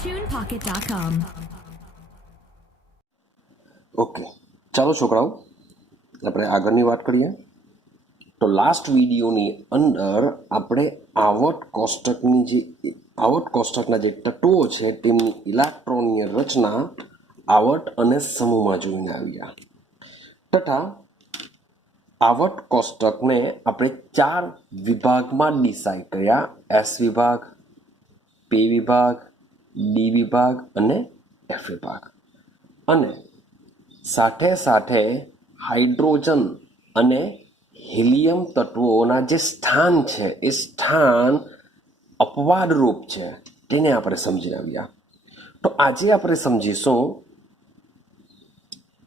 TunePocket.com. Okay, ચાલો છોકરાઓ આપણે આગળની વાત કરીએ. તો લાસ્ટ વિડીયોની અંદર આપણે આવર્ત કોષ્ટકના જે તત્વો છે તેમની ઇલેક્ટ્રોનીય રચના આવર્ત અને સમૂહમાં જોઈને આવ્યા તથા આવર્ત કોષ્ટકને આપણે 4 વિભાગમાં ડિસાઇડ કર્યા: એસ વિભાગ, પી વિભાગ, ડી વિભાગ અને એફ વિભાગ. અને સાથે સાથે હાઇડ્રોજન અને હિલિયમ તત્વોના જે સ્થાન છે એ સ્થાન અપવાદ રૂપ છે તેને આપણે સમજી આવ્યા. તો આજે આપણે સમજીશું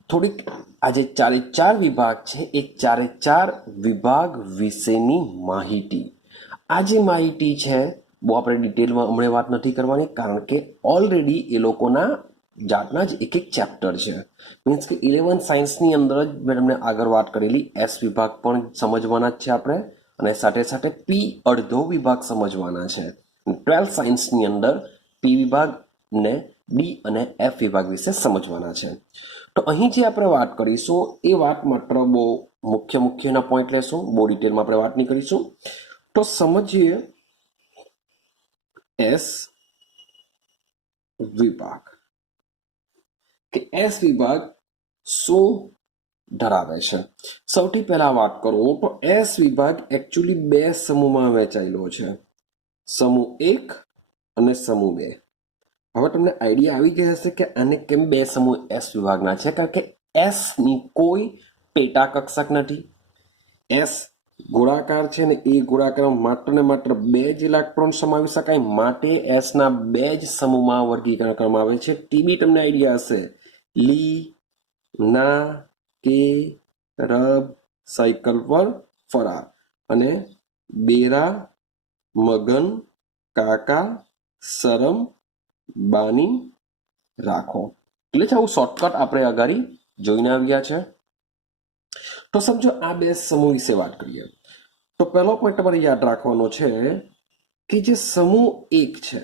થોડીક આજે 4 વિભાગ છે એ 4 વિભાગ વિશેની માહિતી. આ જે માહિતી છે બહુ આપણે ડિટેલમાં હમણાં વાત નથી કરવાની, કારણ કે ઓલરેડી એ લોકોના જાતના જ એક ચેપ્ટર છે. મીન્સ કે 11 સાયન્સની અંદર જ મેં તમને આગળ વાત કરેલી. એસ વિભાગ પણ સમજવાના જ છે આપણે, અને સાથે સાથે પી અડધો વિભાગ સમજવાના છે. 12 સાયન્સની અંદર પી વિભાગ ને ડી અને એફ વિભાગ વિશે સમજવાના છે. તો અહીં જે આપણે વાત કરીશું એ વાત માત્ર બહુ મુખ્યના પોઈન્ટ લેશું, બહુ ડિટેલમાં આપણે વાત નહીં કરીશું. તો સમજીએ એસ વિભાગ કે એસ વિભાગ શું ધરાવે છે. સૌથી પહેલા વાત કરું તો એસ વિભાગ એકચ્યુઅલી 2 સમૂહમાં વહેંચાયેલો છે: સમૂહ 1 અને સમૂહ 2. હવે તમને આઈડિયા આવી ગઈ હશે કે આને કેમ 2 સમૂહ એસ વિભાગના છે. કારણ કે એસ ની કોઈ પેટા કક્ષક નથી. એસ ગોળાકાર છે ને એ ગોળાકારમાં માત્ર ને માત્ર 2 જ ઇલેક્ટ્રોન સમાવી શકાય, માટે એસ ના 2 જ સમૂહમાં વર્ગીકરણ કરવામાં આવે છે. ટીબી તમને આઈડિયા હશે: લી, ના, કે, રબ, સાયકલ પર ફરા, અને બેરા, મગન, કાકા, સરમ, બાની, રાખો. એટલે છે આવું શોર્ટકટ આપણે અગાડી જોઈને આવ્યા છે. તો સમજો આ 2 સમૂહ વિશે વાત કરીએ. તો પહેલો પોઈન્ટ તમારે યાદ રાખવાનો છે કે જે સમૂહ 1 છે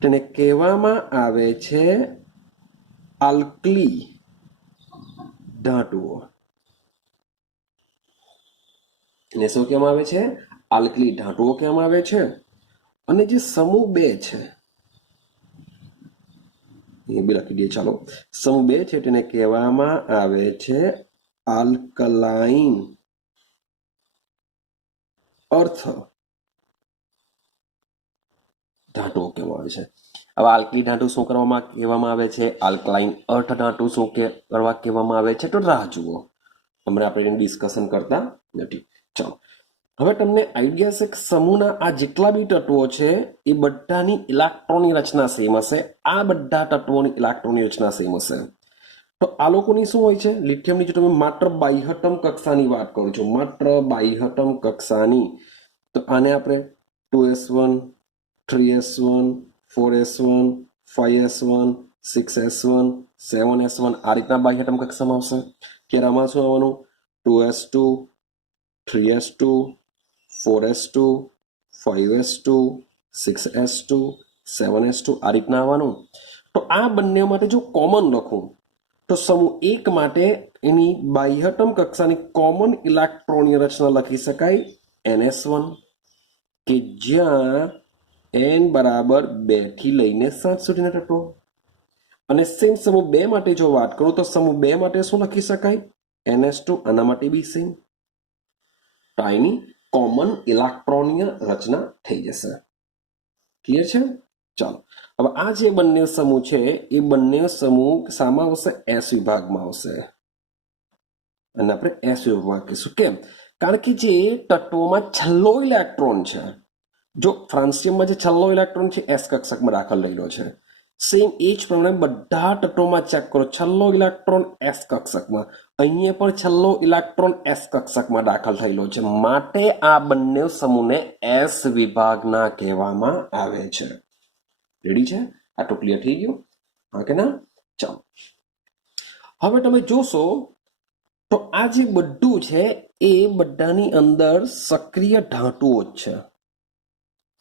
તેને કહેવામાં આવે છે આલ્કલી ધાતુઓ. એને શું કહેવામાં આવે છે? આલ્કલી ધાતુઓ કહેવામાં આવે છે. અને જે સમૂહ 2 છે એ બી લખી દઈએ. ચાલો, સમૂહ 2 છે તેને કહેવામાં આવે છે આલ્કલાઇન અર્થ ધાતુઓ કહેવામાં આવે છે. હવે આલ્કલી ધાતુ શું કહેવામાં આવે છે, આલ્કલાઇન અર્થ ધાતુ શું કહેવામાં આવે છે, તો રાહ જુઓ, હમણાં આપણે એનું ડિસ્કશન કરતા નથી. ચાલો, હવે તમને આઈડિયા છે કે સમૂહના આ જેટલા બી તત્વો છે એ બધાની ઇલેક્ટ્રોનની રચના સેમ હશે. આ બધા તત્વોની ઇલેક્ટ્રોનની રચના સેમ હશે. તો આ લોકોની શું હોય છે? લિથિયમની જો તમે માત્ર બાહ્યતમ કક્ષાની વાત કરું છું, માત્ર બાહ્યતમ કક્ષાની, તો આને આપણે 2s1, 3s1, 4s1, 5s1, 6s1, 7s1 આ રીતના બાહ્યતમ કક્ષામાં આવશે. ત્યારે આમાં શું આવવાનું? 2s2, 3s2, 4s2, 5s2, 6s2, 7s2 આ રીતના આવવાનું. તો આ બંને માટે જો કોમન લખું તો સમૂહ 1 માટે એની બાહ્યતમ કક્ષાની કોમન ઇલેક્ટ્રોનીય રચના લખી શકાય ns1, કે જ્યાં n બરાબર 2 થી લઈને 7 સુધીના તત્વો. અને સેમ સમૂહ 2 માટે જો વાત કરું તો સમૂહ 2 માટે શું લખી શકાય? ns2. આના માટે બી સેમ. તો આની કોમન ઇલેક્ટ્રોનીય રચના થઈ જશે. ક્લિયર છે? ચાલો, હવે આ જે બંને સમૂહ છે એ બંને સમૂહ શામાં આવશે? એસ વિભાગમાં આવશે. અને આપણે એસ વિભાગ કહીશું. કેમ? કારણ કે જે તત્વોમાં છેલ્લો ઇલેક્ટ્રોન છે, જો ફ્રાન્સિયમમાં જે છેલ્લો ઇલેક્ટ્રોન છે એસ કક્ષકમાં દાખલ થયેલો છે, સેમ એ જ પ્રમાણે બધા તત્વોમાં ચેક કરો, છેલ્લો ઇલેક્ટ્રોન એસ કક્ષકમાં, અહીંયા પણ છેલ્લો ઇલેક્ટ્રોન એસ કક્ષકમાં દાખલ થયેલો છે, માટે આ બંને સમૂહને એસ વિભાગના કહેવામાં આવે છે. રેડી છે? આ તો ક્લિયર થઈ ગયું? હા કે ના? ચાલો, હવે તમે જોશો તો આ જે બધું છે એ બધાની અંદર સક્રિય ધાતુઓ જ છે.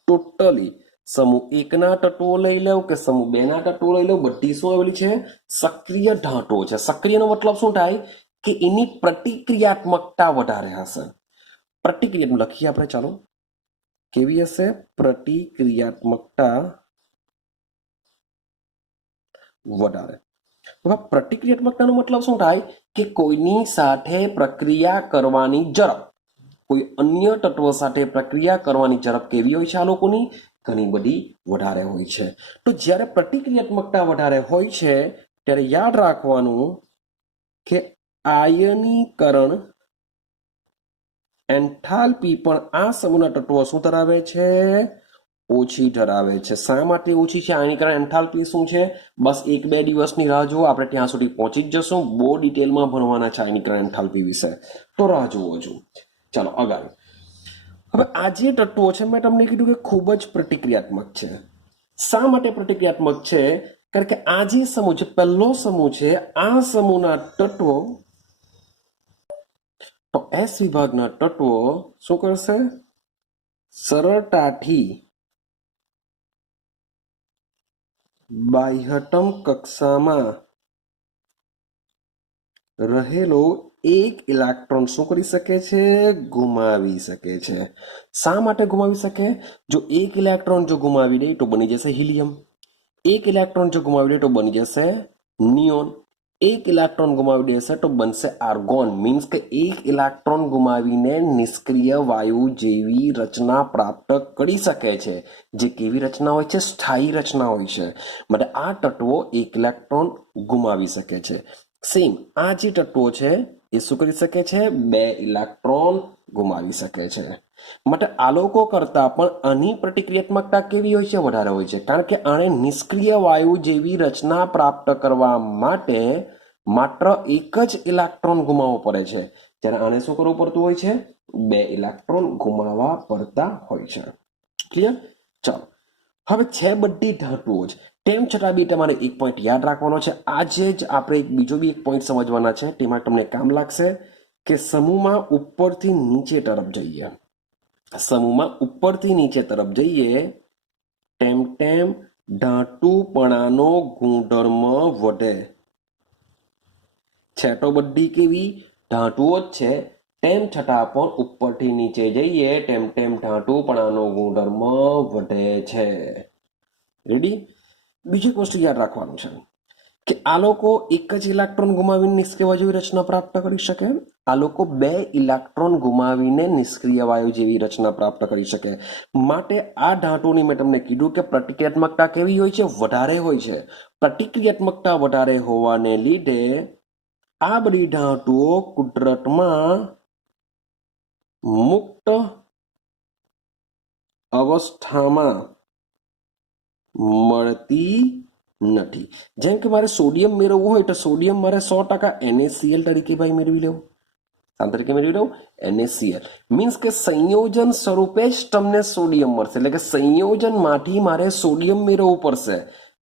ટોટલી સમૂહ એકના તત્વો લઈ લો કે સમૂહ બેના તત્વો લઈ લો, બધી શું આવેલી છે? સક્રિય ધાતુઓ છે. સક્રિયનો મતલબ શું થાય કે એની પ્રતિક્રિયાત્મકતા વધારે હશે. પ્રતિક્રિયા લખીએ આપણે, ચાલો કેવી હશે? પ્રતિક્રિયાત્મકતા વધારે. હવે પ્રતિક્રિયાત્મકતાનો મતલબ શું થાય કે કોઈની સાથે પ્રક્રિયા કરવાની ઝડપ, કોઈ અન્ય તત્વ સાથે પ્રક્રિયા કરવાની ઝડપ કેવી હોય છે? આ લોકોની ઘણી બધી વધારે હોય છે. તો જ્યારે પ્રતિક્રિયાત્મકતા વધારે હોય છે ત્યારે યાદ રાખવાનું કે આયનીકરણ એન્થાલ્પી પણ આ સમૂહના તત્વો શું ધરાવે છે? ઓછી ધરાવે છે. શા માટે ઓછી છે? આયનીકરણ એન્થાલ્પી શું છે? બસ 1-2 દિવસની રાહ જુઓ, આપણે ત્યાં સુધી પહોંચી જ જશું. બહુ ડિટેલમાં ભણવાના છે આયનીકરણ એન્થાલ્પી વિશે, તો રાહ જુઓ હજુ. ચાલો આગળ. હવે આ જે તત્વો છે મેં તમને કીધું કે ખૂબ જ પ્રતિક્રિયાત્મક છે. શા માટે પ્રતિક્રિયાત્મક છે? કારણ કે આ જે સમૂહ છે, પહેલો સમૂહ છે, આ સમૂહના તત્વો, તો એસ વિભાગના તત્વો શું કરશે? સરળતાથી બાહ્યતમ કક્ષામાં રહેલો એક ઇલેક્ટ્રોન શું કરી શકે છે? ગુમાવી શકે છે. શા માટે ગુમાવી શકે? જો એક ઇલેક્ટ્રોન જો ગુમાવી દે તો બની જશે હિલિયમ. એક ઇલેક્ટ્રોન જો ગુમાવી દે તો બની જશે નિયોન. એક ઇલેક્ટ્રોન ગુમાવી દેશે તો બનશે આર્ગોન. મીન્સ કે એક ઇલેક્ટ્રોન ગુમાવીને નિષ્ક્રિય વાયુ જેવી રચના પ્રાપ્ત કરી શકે છે. જે કેવી રચના હોય છે? સ્થાયી રચના હોય છે. માટે આ તત્વો એક ઇલેક્ટ્રોન ગુમાવી શકે છે. સેમ આ જે તત્વો છે એ શું કરી શકે છે? 2 ઇલેક્ટ્રોન ગુમાવી શકે છે. માટે આલોકો કરતા પણ આની પ્રતિક્રિયાત્મકતા કેવી હોય છે? વધારે હોય છે. કારણ કે આને નિષ્ક્રિય વાયુ જેવી રચના પ્રાપ્ત કરવા માટે માત્ર એક જ ઇલેક્ટ્રોન ગુમાવવો પડે છે, જ્યારે આને શું કરવું પડતું હોય છે? 2 ઇલેક્ટ્રોન ગુમાવવા પડતા હોય છે. ક્લિયર? ચાલો, હવે છે બધી ધાતુઓ જ, તેમ છતાં બી તમારે એક પોઈન્ટ યાદ રાખવાનો છે. આજે જ આપણે બીજો બી એક પોઈન્ટ સમજવાના છે, તેમાં તમને કામ લાગશે કે સમૂહમાં ઉપરથી નીચે તરફ જઈએ, સમૂહમાં ઉપરથી નીચે તરફ જઈએ તેમ તેમ ધાતુપણાનો ગુણધર્મ વધે છે. તો બધી કેવી ધાતુઓ જ છે, તેમ છતાં પણ ઉપરથી નીચે જઈએ તેમ તેમ ધાતુપણાનો ગુણધર્મ વધે છે. રેડી? બીજી એક વસ્તુ યાદ રાખવાનું છે કે આ લોકો એક જ ઇલેક્ટ્રોન ગુમાવીને નિષ્ક્રિય વાયુ જેવી રચના પ્રાપ્ત કરી શકે. આ લોકો 2 ઇલેક્ટ્રોન ગુમાવીને નિષ્ક્રિય વાયુ જેવી રચના પ્રાપ્ત કરી શકે. માટે આ ધાતુની મેં તમને કીધું કે પ્રતિક્રિયાત્મકતા કેવી હોય છે? વધારે હોય છે. પ્રતિક્રિયાત્મકતા વધારે હોવાને લીધે આ બધી ધાતુઓ કુદરતમાં મુક્ત અવસ્થામાં મળતી નથી. જેમ કે મારે સોડિયમ મેળવવું હોય તો સોડિયમ મારે 100% NaCl તરીકે ભાઈ મેળવી લેવું. શા તરીકે મેળવી લેવું? NaCl. મીન્સ કે સંયોજન સ્વરૂપે જ તમને સોડિયમ મળશે. એટલે કે સંયોજનમાંથી મારે સોડિયમ મેળવવું પડશે.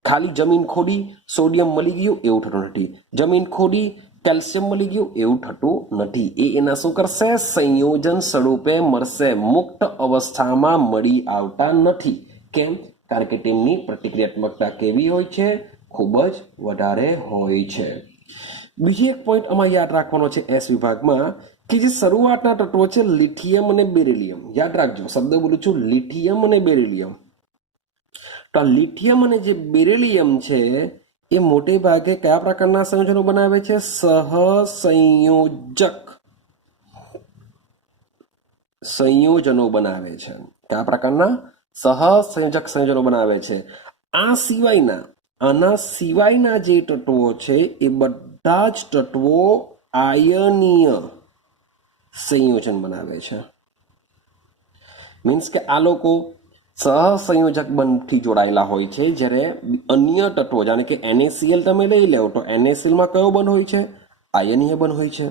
ખાલી જમીન ખોદી સોડિયમ મળી ગયું એવું થતું નથી. જમીન ખોદી કેલ્શિયમ મળી ગયું એવું થતું નથી. એ એના શું કરશે? સંયોજન સ્વરૂપે મળશે. મુક્ત અવસ્થામાં મળી આવતા નથી. કેમ? કારણ કે તેમની પ્રતિક્રિયાત્મકતા કેવી હોય છે? ખૂબ જ વધારે હોય છે. બીજી એક પોઈન્ટ આમાં યાદ રાખવાનો છે એસ વિભાગમાં, કે જે શરૂઆતના તત્વો છે લિથિયમ અને બેરિલિયમ. યાદ રાખજો, શબ્દ બોલું છું લિથિયમ અને બેરિલિયમ. તો આ લિથિયમ અને જે બેરિલિયમ છે એ મોટે ભાગે કયા પ્રકારના સંયોજનો બનાવે છે? સહસંયોજક સંયોજનો બનાવે છે. કયા પ્રકારના? સહસંયોજક સંયોજનો બનાવે છે. આના સિવાયના જે તત્વો છે એ બધા જ તત્વો આયનીય સંયોજન બનાવે છે. મીન્સ કે આ લોકો સહસંયોજક બંધથી જોડાયેલા હોય છે, જ્યારે અન્ય તત્વો જાણે કે NaCl તમે લઈ લો તો NaClમાં કયો બંધ હોય છે? આયનીય બંધ હોય છે.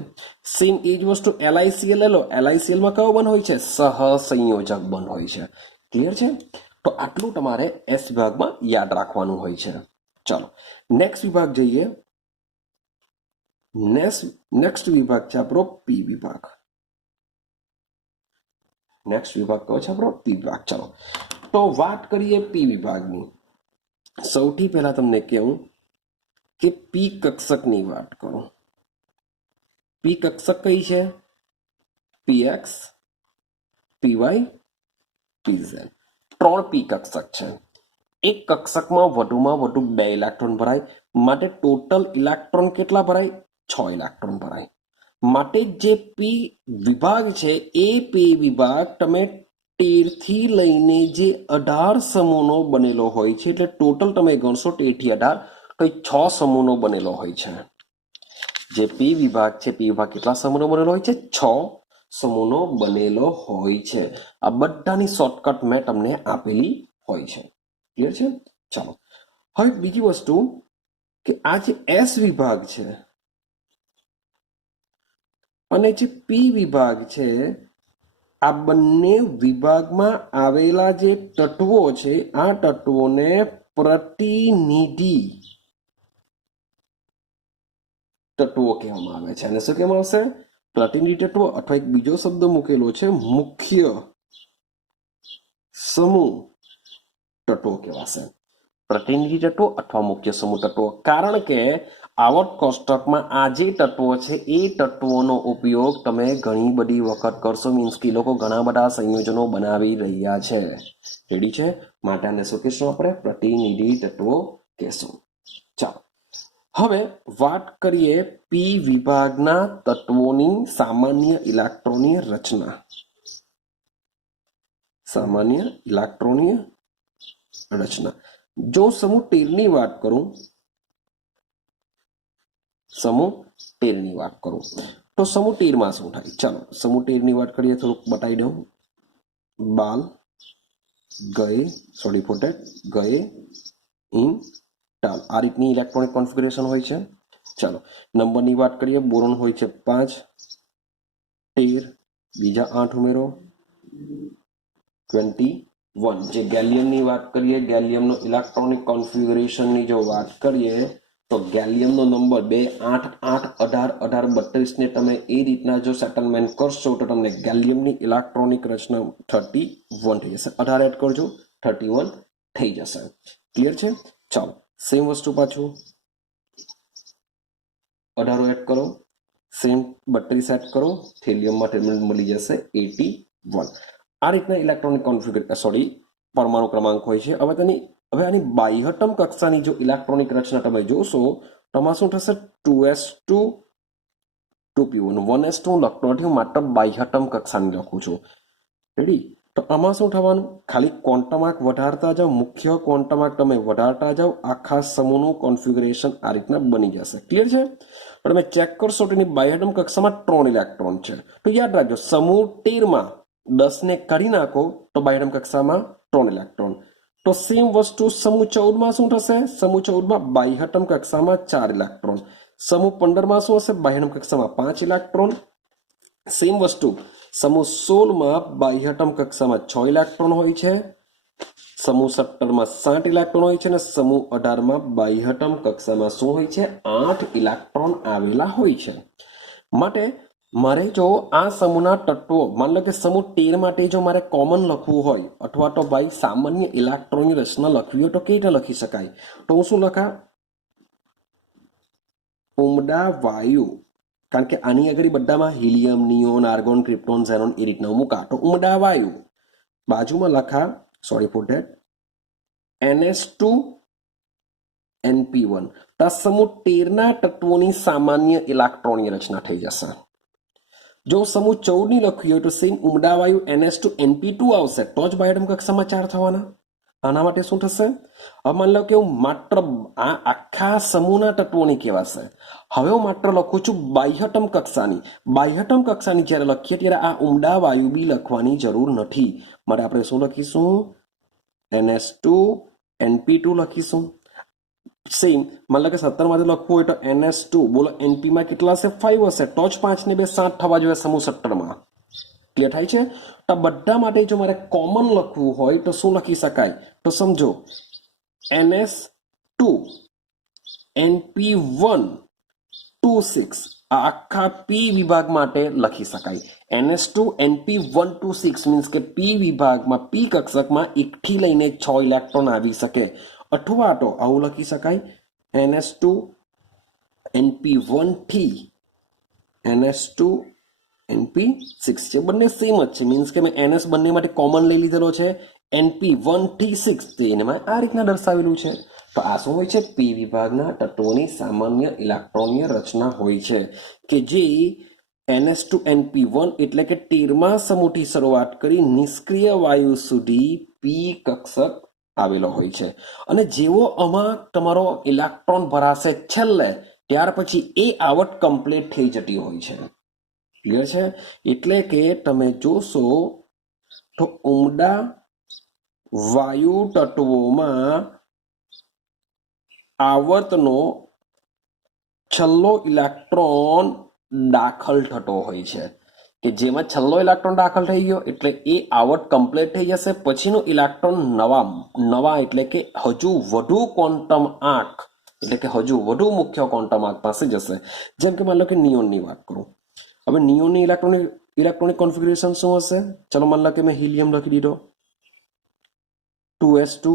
સેમ એ જ વસ્તુ LiCl લઈ લો, LiClમાં કયો બંધ હોય છે? સહસંયોજક બંધ હોય છે. ક્લિયર છે? તો આટલું તમારે એસ વિભાગમાં યાદ રાખવાનું હોય છે. ચાલો નેક્સ્ટ વિભાગ જઈએ. નેક્સ્ટ વિભાગ છે આપણો પી વિભાગ. નેક્સ્ટ વિભાગ કયો છે આપણો પી વિભાગ. ચાલો તો વાત કરીએ પી વિભાગની. સૌથી પહેલા તમને કહું કે પી કક્ષકની વાત કરો. પી કક્ષક કઈ છે? પીએક્સ, પીવાય, પીઝેડ. 3 પી કક્ષક છે. એક કક્ષકમાં વધુમાં વધુ 2 ઇલેક્ટ્રોન ભરાય, માટે ટોટલ ઇલેક્ટ્રોન કેટલા ભરાય? 6 ઇલેક્ટ્રોન ભરાય. માટે જે પી વિભાગ છે એ પી વિભાગ તમે 13 થી લઈને જે 18 સમૂહનો બનેલો હોય છે, એટલે ટોટલ તમે ગણશો 13 થી 18 તો 6 સમૂહનો બનેલો હોય છે. જે પી વિભાગ છે, પી વિભાગ કેટલા સમૂહનો બનેલો હોય છે? 6 સમૂહનો બનેલો હોય છે. આ બધાની શોર્ટકટ મેં તમને આપેલી હોય છે. ક્લિયર છે? ચાલો હવે બીજી વસ્તુ કે આ જે એસ વિભાગ છે અને જે પી વિભાગ છે, આ બંને વિભાગમાં આવેલા જે તત્વો છે આ તત્વોને પ્રતિનિધિ તત્વો કહેવામાં આવે છે. અને શું કહેવામાં આવશે? પ્રતિનિધિ તત્વો, અથવા એક બીજો શબ્દ મૂકેલો છે મુખ્ય સમૂહ તત્વો કહેવાશે. પ્રતિનિધિ તત્વો અથવા મુખ્ય સમૂહ તત્વો. કારણ કે આવર્ત કોષ્ટકમાં આ જે તત્વો છે એ તત્વોનો ઉપયોગ તમે ઘણી બધી વખત કરશો. મીન્સ કે લોકો ઘણા બધા સંયોજનો બનાવી રહ્યા છે. રેડી છે? માટે આને શું કહેશું આપણે? પ્રતિનિધિ તત્વો કહેશું. ચાલો હવે વાત કરીએ પી વિભાગના તત્વોની સામાન્ય ઇલેક્ટ્રોનીય રચના. સામાન્ય ઇલેક્ટ્રોનીય રચના. જો સમૂહ 13 ની વાત કરું, સમૂહ 13 ની વાત કરું તો સમૂહ 13 માં શું થાય? ચાલો સમૂહ 13 ની વાત કરીએ. થોડુંક બતાવી દઉં. બાલ, ગયે, સોરી ફોર ધેટ, ગયે, ઇન, ટાલ. આ રીતની ઇલેક્ટ્રોનિક કોન્ફિગરેશન હોય છે. ચાલો નંબરની વાત કરીએ. બોરોન હોય છે 5, 13, બીજા 8 ઉમેરો 21. જે ગેલિયમની વાત કરીએ, ગેલિયમનો ઇલેક્ટ્રોનિક કોન્ફિગરેશનની જો વાત કરીએ તો ગેલિયમનો નંબર 2, 8, 8, 18, 18, 32 ને તમે એ રીતના જો સેટલમેન્ટ કરશો તો તમને ગેલિયમની ઇલેક્ટ્રોનિક રચના 31 થઈ જશે. 18 એડ કરજો, 31 થઈ જશે. ક્લિયર છે? ચાલો સેમ વસ્તુ પાછું 18 એડ કરો, સેમ 32 એડ કરો, થેલિયમ માટે મળી જશે 81. આ રીતના ઇલેક્ટ્રોનિક પરમાણુ ક્રમાંક હોય છે. હવે આની બાહ્યતમ કક્ષાની જો ઇલેક્ટ્રોનિક રચના તમે જોશો તો આમાં શું થશે? 2s2 2p1. 1s2 હું લખતો નથી, હું માત્ર બાહ્યતમ કક્ષાની લખું છું. રેડી? તો આમાં શું થવાનું? ખાલી ક્વોન્ટમ આંક વધારતા જાઓ, મુખ્ય ક્વોન્ટમ આંક તમે વધારતા જાઓ, આખા સમૂહનું કોન્ફિગરેશન આ રીતના બની જશે. ક્લિયર છે? પણ તમે ચેક કરશો તો એની બાહ્યતમ કક્ષામાં 3 ઇલેક્ટ્રોન છે. તો યાદ રાખજો, સમૂહ 13 માં 10 ને કાઢી નાખો તો બાહ્યતમ કક્ષામાં 3 ઇલેક્ટ્રોન. તો સેમ વસ્તુ સમૂહ 14 માં શું થશે? સમૂહ 14 માં બાહ્યતમ કક્ષામાં 4 ઇલેક્ટ્રોન. સમૂહ 15 માં શું હશે? બાહ્યતમ કક્ષામાં 5 ઇલેક્ટ્રોન. સેમ વસ્તુ સમૂહ 16 માં બાહ્યતમ કક્ષામાં 6 ઇલેક્ટ્રોન હોય છે. સમૂહ 17 માં 7 ઇલેક્ટ્રોન હોય છે અને સમૂહ 18 માં બાહ્યતમ કક્ષામાં શું હોય છે? 8 ઇલેક્ટ્રોન આવેલા હોય છે. માટે મારે જો આ સમૂહના તત્વો, માન લો કે સમૂહ 13 માટે જો મારે કોમન લખવું હોય અથવા તો ભાઈ સામાન્ય ઇલેક્ટ્રોનની રચના લખવી હોય તો કેવી રીતે લખી શકાય? તો હું શું લખા? ઉમદા વાયુ. કારણ કે આની આગળ બધામાં helium, neon, argon, krypton, xenon એ રીતના મૂકા. તો ઉમદા વાયુ. બાજુમાં લખા, sorry for that, NS2 NP1. તો સમૂહ 13 ના તત્વોની સામાન્ય ઇલેક્ટ્રોનની રચના થઈ જશે. જો સમૂહ 14 ની લખવી હોય તો સેમ ઉમદા વાયુ NS2 NP2 આવશે તો જ બાહ્યતમ કક્ષામાં 4 થવાના. આના માટે શું થશે? હવે માની લો કે હું માત્ર આ આખા સમૂહના તત્વોની કહેવાશે. હવે હું માત્ર લખું છું બાહ્યતમ કક્ષાની. બાહ્યતમ કક્ષાની જ્યારે લખીએ ત્યારે આ ઉમદા વાયુ બી લખવાની જરૂર નથી. માટે આપણે શું લખીશું? NS2 NP2 લખીશું. સેમ માન લો કે 17 માંથી લખવું હોય તો NS2, બોલો NP માં કેટલા હશે? 5 હશે તો જ 5 ને 2 7 થવા જોઈએ સમૂહ 17 માં. ક્લિયર થાય છે? તો બધા માટે જો મારે કોમન લખવું હોય તો શું લખી શકાય? તો સમજો NS2 NP1 2 6 આ આખા પી વિભાગ માટે લખી શકાય. NS2 NP126 મીન્સ કે પી વિભાગમાં પી કક્ષકમાં 1 થી લઈને 6 ઇલેક્ટ્રોન આવી શકે. અથવા તો આવું લખી શકાય NS2 NP1 થી NS2 NP6 છે. બંને સેમ જ છે, મીન્સ કે મેં NS બંને માટે કોમન લઈ લીધેલો છે. NP1 થી 6 તે એમાં આ રીતના દર્શાવેલું છે. તો આ શું હોય છે? પી વિભાગના તત્વોની સામાન્ય ઇલેક્ટ્રોનીય રચના હોય છે કે જે NS2 NP1 એટલે કે 13મા સમૂહથી શરૂઆત કરી નિષ્ક્રિય વાયુ સુધી પી કક્ષક આવેલો હોય છે. અને જેવો આમાં તમારો ઇલેક્ટ્રોન ભરાશે છેલ્લે, ત્યાર પછી એ આવટ કમ્પ્લીટ થઈ જતી હોય છે. ક્લિયર છે? એટલે કે તમે જોશો તો ઉમદા વાયુ તત્વોમાં આવર્તનો છેલ્લો ઇલેક્ટ્રોન દાખલ થતો હોય છે કે જેમાં છેલ્લો ઇલેક્ટ્રોન દાખલ થઈ ગયો એટલે એ આવર્ત કમ્પ્લીટ થઈ જશે. પછીનો ઇલેક્ટ્રોન નવા એટલે કે હજુ વધુ ક્વોન્ટમ આંક એટલે કે હજુ વધુ મુખ્ય ક્વોન્ટમ આંક પાસે જશે. જેમ કે માની લો કે નિયોનની વાત કરું. હવે નિયોનની ઇલેક્ટ્રોનિક કોન્ફિગ્યુરેશન શું હશે? ચલો માની લો કે મેં હિલિયમ લખી દીધો 2s2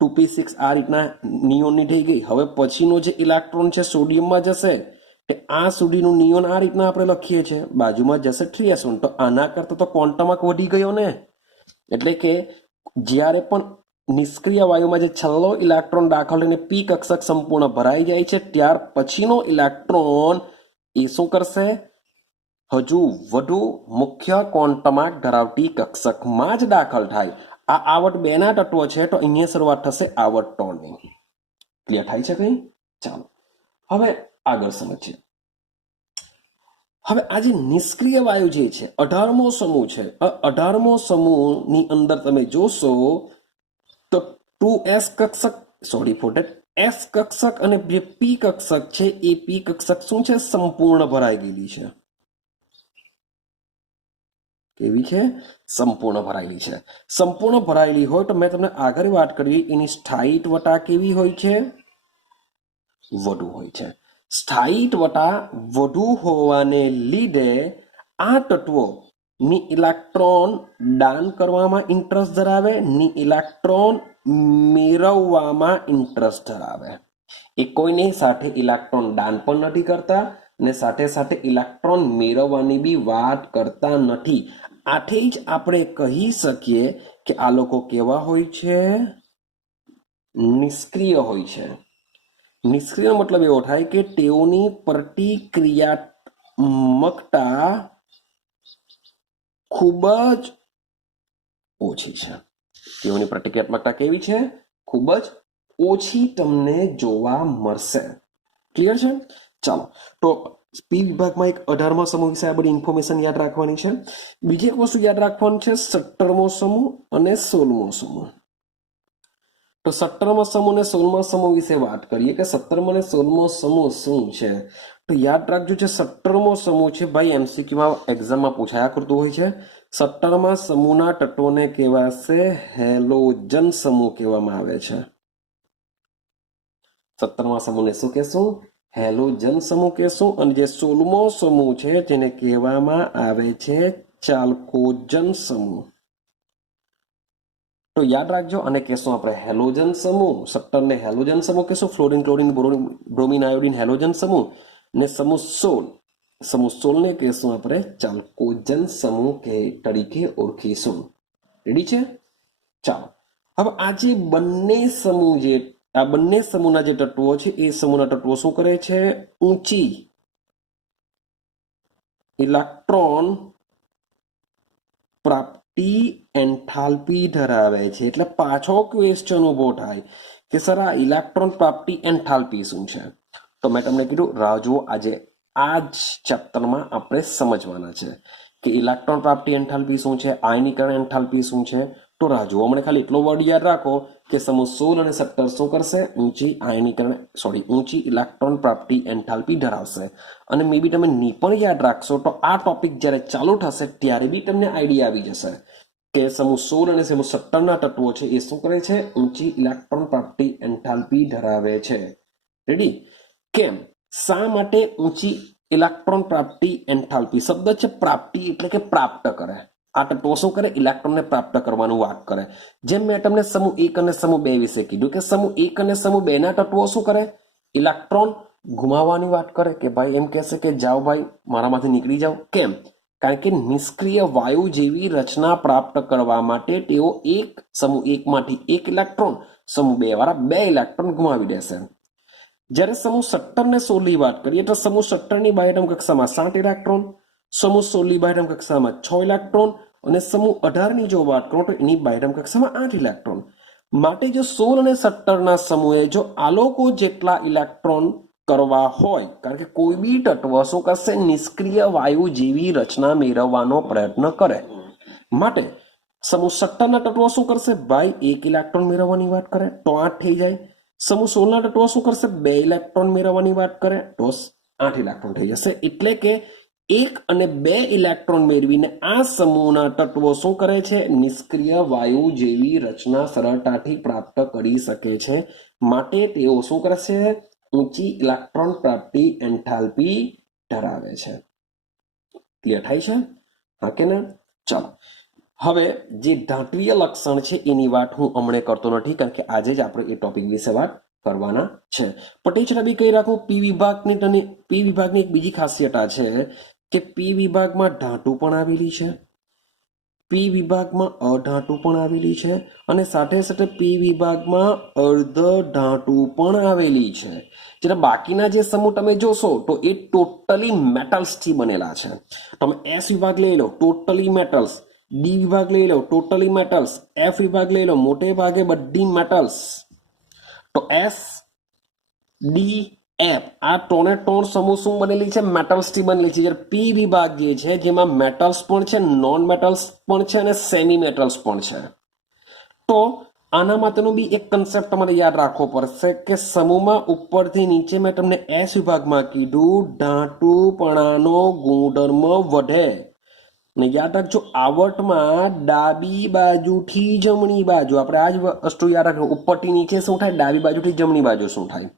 2p6 આ રીતના નિયોનની થઈ ગઈ. હવે પછીનો જે ઇલેક્ટ્રોન છે સોડિયમમાં જશે, આ સુધીનું નિયોન આ રીતના આપણે લખીએ છીએ, બાજુમાં જશે 3s1. તો આના કરતા તો ક્વોન્ટમ આંક વધી ગયો ને. એટલે કે જ્યારે પણ નિષ્ક્રિય વાયુમાં જે છેલ્લો ઇલેક્ટ્રોન દાખલ થઈને પી કક્ષક સંપૂર્ણ ભરાઈ જાય છે, ત્યાર પછીનો ઇલેક્ટ્રોન એ શું કરશે? હજુ વધુ મુખ્ય ક્વોન્ટમ આંક ધરાવતી કક્ષકમાં જ દાખલ થાય. આ આવર્ત 2 ના તત્વો છે, તો અહીંયા શરૂઆત થશે આવર્ત 3 ની. ક્લિયર થાય છે કઈ? ચાલો હવે આગળ સમજીએ. હવે આ જે નિષ્ક્રિય વાયુ જે છે 18મો સમૂહ છે, 18મો સમૂહની અંદર તમે જોશો તો 2s કક્ષક S કક્ષક અને જે પી કક્ષક છે એ પી કક્ષક શું છે? સંપૂર્ણ ભરાઈ ગયેલી છે. કેવી છે? સંપૂર્ણ ભરાયેલી છે. સંપૂર્ણ ભરાયેલી હોય તો મેં તમને આગળ વાત કરી એની સ્થાયિત્વતા કેવી હોય છે? વધુ હોય છે. સ્થાયિત્વતા વધુ હોવાને લીધે આ તત્વો ની ઇલેક્ટ્રોન દાન કરવામાં ઇન્ટરેસ્ટ ધરાવે, ની ઇલેક્ટ્રોન મેળવવામાં ઇન્ટરેસ્ટ ધરાવે. એ કોઈની સાથે ઇલેક્ટ્રોન દાન પણ નથી કરતા ને સાથે સાથે ઇલેક્ટ્રોન મેળવવાની બી વાત કરતા નથી. આથી જ આપણે કહી શકીએ કે આ લોકો કેવા હોય છે? નિષ્ક્રિય હોય છે. નિષ્ક્રિય મતલબ એવો થાય કે તેઓની પ્રતિક્રિયાત્મકતા ખૂબ જ ઓછી છે. તેઓની પ્રતિક્રિયાત્મકતા કેવી છે? ખૂબ જ ઓછી તમને જોવા મળશે. ક્લિયર છે? ચાલો તો પી વિભાગમાં એક 18મા સમૂહ વિશે આ બધી ઇન્ફોર્મેશન યાદ રાખવાની છે. બીજી એક વસ્તુ યાદ રાખવાનું છે 17મો સમૂહ અને 16મો સમૂહ. તો 17મા સમૂહ અને 16મા સમૂહ વિશે વાત કરીએ કે 17મો અને 16મો સમૂહ શું છે? તો યાદ રાખજો જે 17મો સમૂહ છે ભાઈ એમસીક્યુમાં એક્ઝામમાં પૂછાયા કરતું હોય છે. 17મા સમૂહના તત્વોને કહેવાશે હેલોજન સમૂહ કહેવામાં આવે છે. 17મા સમૂહને શું કહેશું? હેલોજન સમૂહ કહેશું. અને જે 16મો સમૂહ છે તેને કહેવામાં આવે છે ચાલ્કોજન સમૂહ. તો યાદ રાખજો અને કહેશું આપણે હેલોજન સમૂહ. 17ને હેલોજન સમૂહ કહેશું. Fluorine, chlorine, bromine, iodine halogen સમૂહ. ને સમૂહ 16 ને કહેશું આપણે ચાલ્કોજન સમૂહ તરીકે ઓળખીશું. રેડી છે? ચાલો હવે આ જે બંને સમૂહના જે તત્વો છે એ સમૂહના તત્વો શું કરે છે? ઊંચી ઇલેક્ટ્રોન પ્રાપ્તિ એન્થાલ્પી ધરાવે છે. એટલે પાછો ક્વેશ્ચન ઉભો થાય કે સર આ ઇલેક્ટ્રોન પ્રાપ્તિ એન્થાલ્પી શું છે? તો મેં તમને કીધું રાહ જુઓ, આજે આ જ ચેપ્ટરમાં આપણે સમજવાના છે કે ઇલેક્ટ્રોન પ્રાપ્તિ એન્થાલ્પી શું છે, આયનીકરણ એન્થાલ્પી શું છે. તો રાહ જુઓ, મને ખાલી એટલો વર્ડ યાદ રાખો કે સમૂહ 16 અને 17 શું કરશે? ઊંચી ઇલેક્ટ્રોન પ્રાપ્તિ એન્થાલ્પી ધરાવશે. અને મે બી તમે ની પણ યાદ રાખશો તો આ ટોપિક જ્યારે ચાલુ થશે ત્યારે બી તમને આઈડિયા આવી જશે કે સમૂહ 16 અને સમૂહ 17ના તત્વો છે એ શું કરે છે? ઊંચી ઇલેક્ટ્રોન પ્રાપ્તિ એન્થાલ્પી ધરાવે છે. રેડી? કેમ? શા માટે ઊંચી ઇલેક્ટ્રોન પ્રાપ્તિ એન્થાલ્પી શબ્દ છે પ્રાપ્તિ એટલે કે પ્રાપ્ત કરે. આ તત્વો શું કરે? ઇલેક્ટ્રોનને પ્રાપ્ત કરવાનું વાત કરે. જેમ મેં તમને સમૂહ 1 અને સમૂહ 2 વિશે કીધું કે સમૂહ 1 અને સમૂહ 2 ના તત્વો શું કરે? ઇલેક્ટ્રોન ગુમાવવાની વાત કરે કે ભાઈ એમ કહેશે કે જાઓ ભાઈ મારામાંથી નીકળી જાઓ. કેમ? કારણ કે નિષ્ક્રિય વાયુ જેવી રચના પ્રાપ્ત કરવા માટે તેઓ સમૂહ 1 માંથી 1 ઇલેક્ટ્રોન, સમૂહ 2 વાળા 2 ઇલેક્ટ્રોન ગુમાવી દેશે. જ્યારે સમૂહ 17 ને 16 ની વાત કરીએ તો સમૂહ 17 ની બાહ્યતમ કક્ષામાં 7 ઇલેક્ટ્રોન, સમૂહ 16 ની બાહ્યતમ કક્ષામાં 6 ઇલેક્ટ્રોન અને સમૂહ 18 ની જો વાત કરો તો એની બાહ્યતમ કક્ષામાં 8 ઇલેક્ટ્રોન. માટે જો 16 અને 17 ના સમૂહે જો આલોકો જેટલા ઇલેક્ટ્રોન કરવા હોય, કારણ કે કોઈ બી તત્વ શું કરશે? નિષ્ક્રિય વાયુ જેવી રચના મેળવવાનો પ્રયત્ન કરે. માટે સમૂહ 17 ના તત્વો શું કરશે? ભાઈ 1 ઇલેક્ટ્રોન મેળવવાની વાત કરે તો 8 થઈ જાય. સમૂહ 16 ના તત્વો શું કરશે? 2 ઇલેક્ટ્રોન મેળવવાની વાત કરે તો 8 ઇલેક્ટ્રોન થઈ જશે. એટલે કે 1 અને 2 ઇલેક્ટ્રોન મેળવીને આ સમૂહના તત્વો શું કરે છે? નિષ્ક્રિય વાયુ જેવી રચના સરળતાથી પ્રાપ્ત કરી શકે છે. માટે તેઓ શું કરશે? ઊંચી ઇલેક્ટ્રોન પ્રાપ્તિ એન્થાલ્પી ધરાવે છે. ક્લિયર થાય છે? હા કે ના? ચાલો હવે જે ધાત્વીય લક્ષણ છે એની વાત હું હમણાં કરતો નથી, કારણ કે આજે જ આપણે એ ટોપિક વિશે વાત કરવાના છે. પણ તે છતાં બી કહી રાખો, પી વિભાગની એક બીજી ખાસિયત આ છે કે પી વિભાગમાં ધાતુ પણ આવેલી છે, પી વિભાગમાં અધાતુ પણ આવેલી છે અને સાથે સાથે પી વિભાગમાં અર્ધ ધાતુ પણ આવેલી છે. જ્યારે બાકીના જે સમૂહ તમે જોશો તો એ ટોટલી મેટલ્સથી બનેલા છે. તમે એસ વિભાગ લઈ લો, ટોટલી મેટલ્સ. ડી વિભાગ લઈ લો, ટોટલી મેટલ્સ. એફ વિભાગ લઈ લો, મોટે ભાગે બધી મેટલ્સ. તો એસ, ડી, એફ આ ત્રણે ત્રણ સમૂહ શું બનેલી છે? મેટલ્સથી બનેલી છે. જ્યારે પી વિભાગ જે છે જેમાં મેટલ્સ પણ છે, નોન મેટલ્સ પણ છે અને સેમી મેટલ્સ પણ છે. તો આના માટેનો બી એક કન્સેપ્ટ તમારે યાદ રાખવો પડશે કે સમૂહમાં ઉપરથી નીચે મેં તમને એસ વિભાગમાં કીધું ધાતુપણાનો ગુણધર્મ વધે. ને યાદ રાખજો, આવર્તમાં ડાબી બાજુથી જમણી બાજુ, આપણે આ જ વસ્તુ યાદ રાખજો. ઉપરથી નીચે શું થાય? ડાબી બાજુથી જમણી બાજુ શું થાય?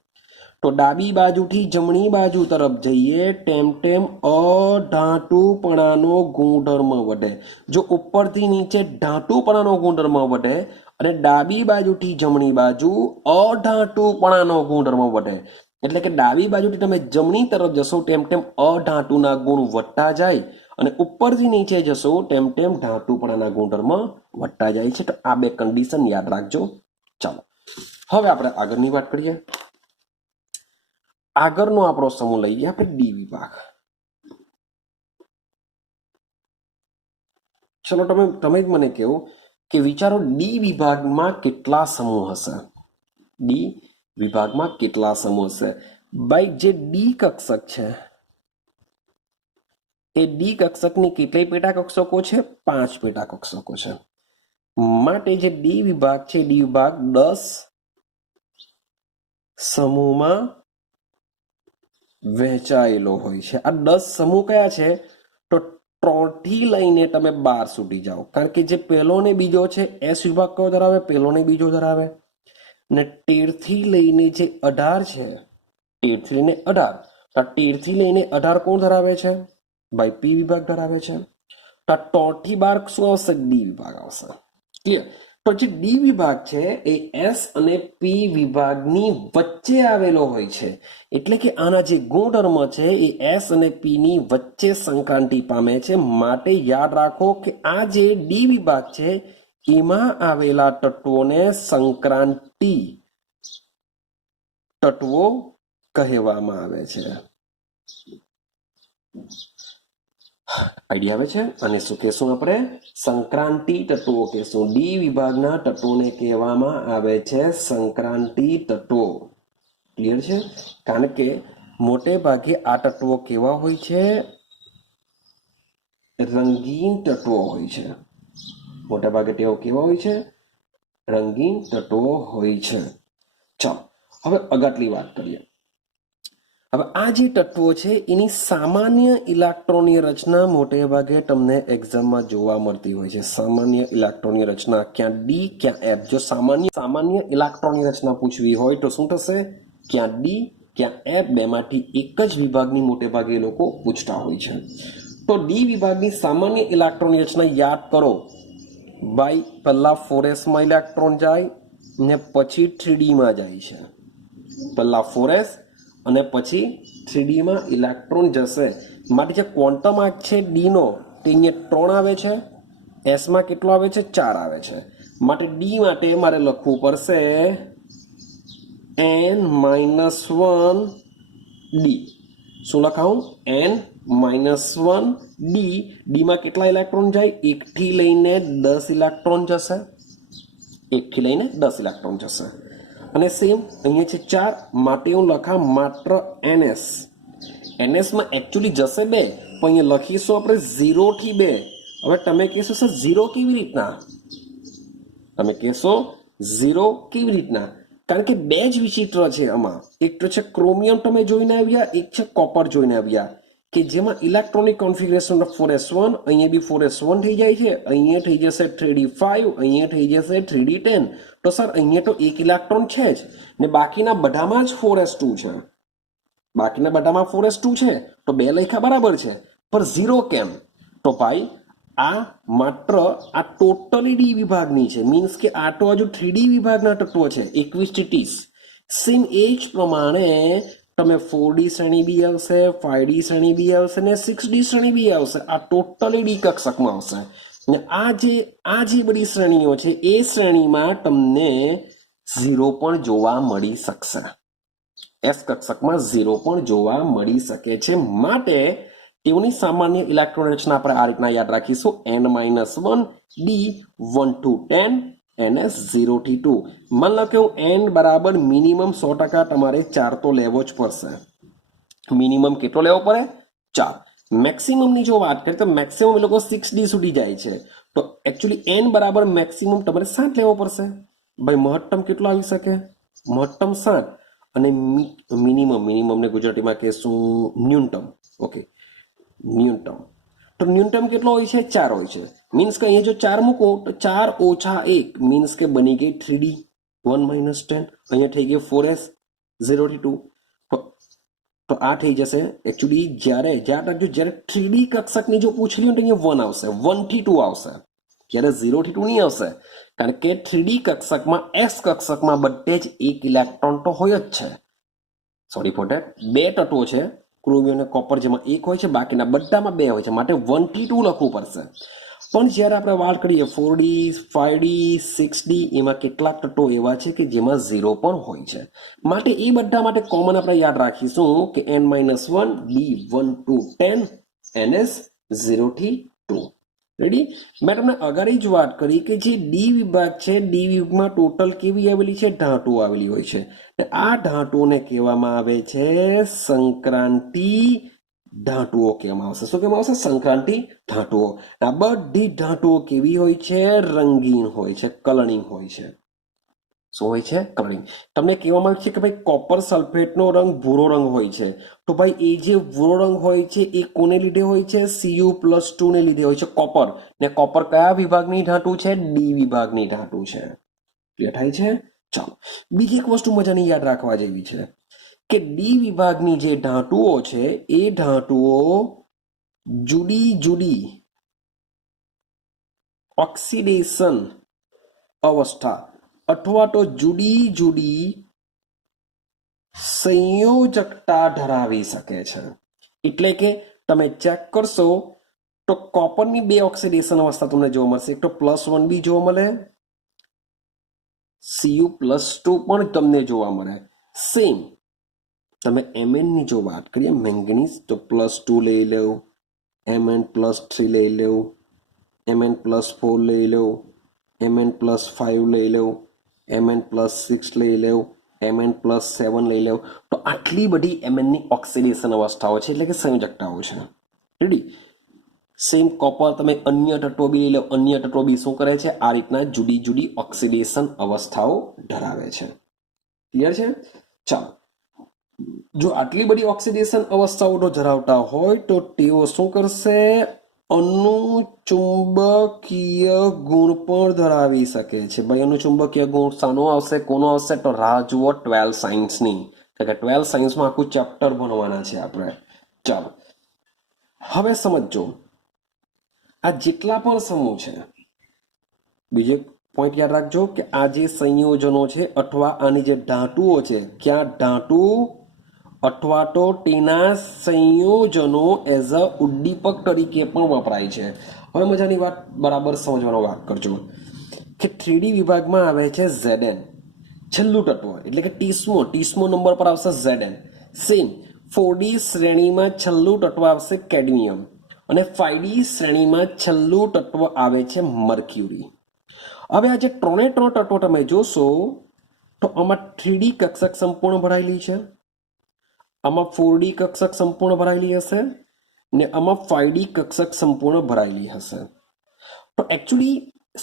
તો ડાબી બાજુથી જમણી બાજુ તરફ જઈએ તેમ તેમ અધાતુપણાનો ગુણધર્મ વધે. જો ઉપરથી નીચે ધાતુપણાનો ગુણધર્મ વધે અને ડાબી બાજુથી જમણી બાજુ અધાતુપણાનો ગુણધર્મ વધે, એટલે કે ડાબી બાજુથી તમે જમણી તરફ જશો તેમ તેમ અધાતુના ગુણ વધતા જાય અને ઉપરથી નીચે જશો તેમ તેમ ધાતુપણાના ગુણધર્મ વધતા જાય છે. તો આ બે કન્ડિશન યાદ રાખજો. ચાલો હવે આપણે આગળની વાત કરીએ. આગળનો આપણો સમૂહ લઈએ આપણે ડી વિભાગ. ચલો તમે જ મને કહો કે વિચારો ડી વિભાગમાં કેટલા સમૂહ હશે? ડી વિભાગમાં કેટલા સમૂહ હશે? ભાઈ જે ડી કક્ષક છે એ ડી કક્ષકની કેટલી પેટા કક્ષકો છે? 5 પેટા કક્ષકો છે. માટે જે ડી વિભાગ છે, ડી વિભાગ 10 સમૂહમાં વહેંચાયેલો હોય છે. આ 10 સમૂહ કયા છે? તો 3 થી લઈને તમે 12 સુધી જાઓ, કારણ કે જે પહેલો ને બીજો છે એસ વિભાગ કયો ધરાવે? પહેલો ને બીજો ધરાવે. ને 13 થી લઈને જે 18 છે, 13 થી લઈને 18, 13 થી લઈને 18 કોણ ધરાવે છે? ભાઈ પી વિભાગ ધરાવે છે. તો 3 થી 12 શું આવશે? ડી વિભાગ આવશે. ક્લિયર? તો જે ડી વિભાગ છે એ એસ અને પી વિભાગની વચ્ચે આવેલો હોય છે. એટલે કે આના જે ગુણધર્મ છે એ એસ અને પી ની વચ્ચે સંક્રાંતિ પામે છે. માટે યાદ રાખો કે આ જે ડી વિભાગ છે એમાં આવેલા તત્વોને સંક્રાંતિ તત્વો કહેવામાં આવે છે. આઈડિયા આવે છે? અને શું કહેશું આપણે? સંક્રાંતિ તત્વો કહેશું. ડી વિભાગના તત્વોને કહેવામાં આવે છે સંક્રાંતિ તત્વો. ક્લિયર છે? કારણ કે મોટે ભાગે આ તત્વો કેવા હોય છે? રંગીન તત્વો હોય છે. મોટે ભાગે તેઓ કેવા હોય છે? રંગીન તત્વો હોય છે. ચાલો હવે અગત્યની વાત કરીએ. હવે આ જે તત્વો છે એની સામાન્ય ઇલેક્ટ્રોનની રચના મોટે ભાગે તમને એક્ઝામમાં જોવા મળતી હોય છે. સામાન્ય ઇલેક્ટ્રોનની રચના ક્યાં ડી ક્યાં એફ. જો સામાન્ય ઇલેક્ટ્રોનની રચના પૂછવી હોય તો શું થશે? ક્યાં ડી ત્યાં F2 માંથી એક જ વિભાગની મોટે ભાગે એ લોકો પૂછતા હોય છે. તો ડી વિભાગની સામાન્ય ઇલેક્ટ્રોનની રચના યાદ કરો ભાઈ. પહેલા 4s માં ઇલેક્ટ્રોન જાય ને પછી 3D માં જાય છે. પહેલા 4s અને પછી 3D માં ઇલેક્ટ્રોન જશે. માટે જે ક્વોન્ટમ આંક છે ડી નો તે અહીંયા 3 આવે છે, એસ માં કેટલો આવે છે 4 આવે છે. માટે ડી માટે મારે લખવું પડશે n-1 ડી. શું લખાવું? n-1 D. ડી માં કેટલા ઇલેક્ટ્રોન જાય? 1 થી લઈને 10 ઇલેક્ટ્રોન જશે. 1 થી લઈને 10 ઇલેક્ટ્રોન જશે. અને સેમ અહીંયા છે 4 માટે હું લખા માત્ર ns. ns માં એકચ્યુઅલી જશે 2 પણ અહીંયા લખીશું આપણે 0 થી 2. હવે તમે કહેશો સર 0 કેવી રીતના? તમે કહેશો 0 કેવી રીતના? કારણ કે 2 જ વિચિત્ર છે આમાં. એક તો છે ક્રોમિયમ તમે જોઈને આવ્યા, એક છે કોપર જોઈને આવ્યા, કે જેમાં ઇલેક્ટ્રોનિક કોન્ફિગરેશન 4s1, અહીંયા બી 4s1 થઈ જાય છે, અહીંયા થઈ જશે 3d5, અહીંયા થઈ જશે 3d10. તો સર અહીંયા તો એક ઇલેક્ટ્રોન છે જ ને બાકીના બધામાં જ 4s2 છે. બાકીના બધામાં 4s2 છે તો 2 લખ્યા બરાબર છે, પણ 0 કેમ? તો ભાઈ આ માત્ર આ ટોટલી ડી વિભાગની છે. મીન્સ કે આ તો હજુ 3D વિભાગના તત્વો છે 21 થી 30. સેમ એ જ પ્રમાણે તમે 4D શ્રેણી બી આવશે, 5D શ્રેણી બી આવશે ને 6D શ્રેણી બી આવશે. આ ટોટલી ડી કક્ષકમાં આવશે. ને આ જે બધી શ્રેણીઓ છે એ શ્રેણીમાં તમને 0 પણ જોવા મળી શકશે. એસ કક્ષકમાં 0 પણ જોવા મળી શકે છે. માટે તેઓની સામાન્ય ઇલેક્ટ્રોન રચના આપણે આ રીતના યાદ રાખીશું: n-1 ડી 1 to 10 ns 0 થી 2. માન લો કે હું n બરાબર મિનિમમ 100% તમારે 4 તો લેવો જ પડશે. મિનિમમ કેટલો લેવો પડે? 4. મેક્સિમમની જો વાત કરીએ તો મેક્સિમમ એ લોકો 6D સુધી જાય છે. તો એકચ્યુઅલી n બરાબર મેક્સિમમ તમારે 7 લેવો પડશે. ભાઈ મહત્તમ કેટલો આવી શકે? મહત્તમ 7. અને મિનિમમને ગુજરાતીમાં કહેશું ન્યૂનતમ. ઓકે, ન્યૂનતમ. તો ન્યૂનતમ કેટલો હોય છે? 4 હોય છે. મીન્સ કે અહીંયા જો 4 મૂકો તો 4 ઓછા 1 મીન્સ કે બની ગઈ 3D 1 - 10. અહીંયા થઈ ગઈ 4s 0 થી 2. તો આ થઈ જશે એકચ્યુઅલી જ્યારે 3D કક્ષકની જો પૂછલી હોય તો અહીંયા 1 આવશે, 1 થી 2 આવશે. જ્યારે 0 થી 2 નહીં આવશે, કારણ કે 3D કક્ષકમાં એસ કક્ષકમાં બધે જ એક ઇલેક્ટ્રોન તો હોય જ છે. સોરી ફોર ધેટ, 2 તત્વો છે ક્રોમિયમ અને કોપર, જેમાં 1 હોય છે, બાકીના બધામાં 2 હોય છે. માટે 1 થી 2 લખવું પડશે. પણ જ્યારે આપણે વાત કરીએ 4D, 5D, 6D, એમાં કેટલાક તત્વો એવા છે કે જેમાં 0 પણ હોય છે. માટે એ બધા માટે કોમન આપણે યાદ રાખીશું કે n-1 ડી 1 to 10 ns 0 થી 2. રેડી? મેં તમને અગાડી જ વાત કરી કે જે ડી વિભાગ છે, ડી વિભાગમાં ટોટલ કેવી આવેલી છે? ધાતુઓ આવેલી હોય છે. આ ધાતુઓને કહેવામાં આવે છે સંક્રાંતિ ધાતુઓ કહેવામાં આવશે. શું કહેવામાં આવશે? સંક્રાંતિ ધાતુઓ. આ બધી ધાતુઓ કેવી હોય છે? રંગીન હોય છે, કલરિંગ હોય છે. શું હોય છે? કલરિંગ. તમને કહેવામાં આવે છે કે ભાઈ કોપર સલ્ફેટનો રંગ ભૂરો રંગ હોય છે. તો ભાઈ એ જે ભૂરો રંગ હોય છે એ કોને લીધે હોય છે? Cu+2 ને લીધે હોય છે, કોપર. ને કોપર કયા વિભાગની ધાતુ છે? ડી વિભાગની ધાતુ છે. ક્લિયર થાય છે? ચાલો, બીજી એક વસ્તુ મજાની યાદ રાખવા જેવી છે કે ડી વિભાગની જે ધાતુઓ છે એ ધાતુઓ જુદી જુદી ઓક્સિડેશન અવસ્થા અથવા તો જુદી જુદી સંયોજકતા ધરાવી શકે છે. એટલે કે તમે ચેક કરશો તો કોપરની 2 ઓક્સિડેશન અવસ્થા તમને જોવા મળશે. એક તો +1 બી જોવા મળે, Cu+2 પણ તમને જોવા મળે. સેમ તમે Mn ની જો વાત કરીએ, મેંગનીઝ, તો +2 લઈ લો, Mn+3 લઈ લો, Mn+4 લઈ લો, Mn+5 લઈ લો, Mn+6 લઈ લો, Mn+7 લઈ લો. તો આટલી બધી Mn ની ઓક્સિડેશન અવસ્થાઓ છે, એટલે કે સંયોજકતાઓ છે. રેડી? સેમ કોપર તમે અન્ય તત્વો બી લઈ લો, અન્ય તત્વો બી શું કરે છે? આ રીતના જુદી જુદી ઓક્સિડેશન અવસ્થાઓ ધરાવે છે. ક્લિયર છે? ચાલો, જો આટલી બધી ઓક્સિડેશન અવસ્થાઓ ધરાવતા હોય તો તેઓ શું કરશે? અનુચુંબકીય ગુણ પણ ધરાવી શકે છે. ભાઈ અનુચુંબકીય ગુણ શાનો આવશે? કોનો આવશે? તો રાહ જુઓ 12 સાયન્સની. કે 12 સાયન્સમાં આખું ચેપ્ટર ભણવાના છે આપણે. ચાલો હવે સમજો, આ જેટલા પણ સમૂહ છે, બીજો પોઈન્ટ યાદ રાખજો કે આ જે સંયોજનો છે અથવા આની જે ધાતુઓ છે, ક્યાં ધાતુ અથવા તો તેના સંયોજનો એઝ અ ઉદ્દીપક તરીકે પણ વપરાય છે. હવે મજાની વાત બરાબર સમજવાનો વાત કરજો કે 3D વિભાગમાં આવે છે Zn, છેલ્લું તત્વ એટલે કે ટીસ્મો નંબર પર આવશે Zn. સેમ 4D શ્રેણીમાં છેલ્લું તત્વ આવશે કેડમિયમ અને 5D શ્રેણીમાં છેલ્લું તત્વ આવે છે મર્ક્યુરી. હવે આ જે ત્રણે ત્રણ તત્વો તમે જોશો તો આમાં 3D કક્ષક સંપૂર્ણ ભરાયેલી છે, આમાં 4D કક્ષક સંપૂર્ણ ભરાયેલી હશે ને આમાં 5D કક્ષક સંપૂર્ણ ભરાયેલી હશે. તો એકચ્યુઅલી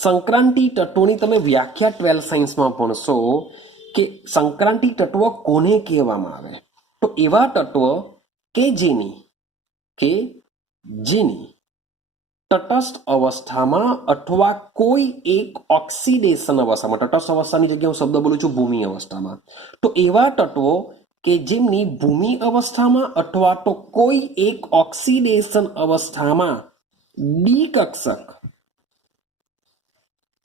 સંક્રાંતિ તત્વોની તમે વ્યાખ્યા 12 સાયન્સમાં ભણશો કે સંક્રાંતિ તત્વ કોને કહેવામાં આવે. તો એવા તત્વ કે જેની તટસ્થ અવસ્થામાં અથવા કોઈ એક ઓક્સિડેશન અવસ્થામાં, તટસ્થ અવસ્થાની જગ્યાએ હું શબ્દ બોલું છું ભૂમિ અવસ્થામાં, તો એવા તત્વો કે જેમની ભૂમિ અવસ્થામાં અથવા તો કોઈ એક ઓક્સિડેશન અવસ્થામાં ડી કક્ષક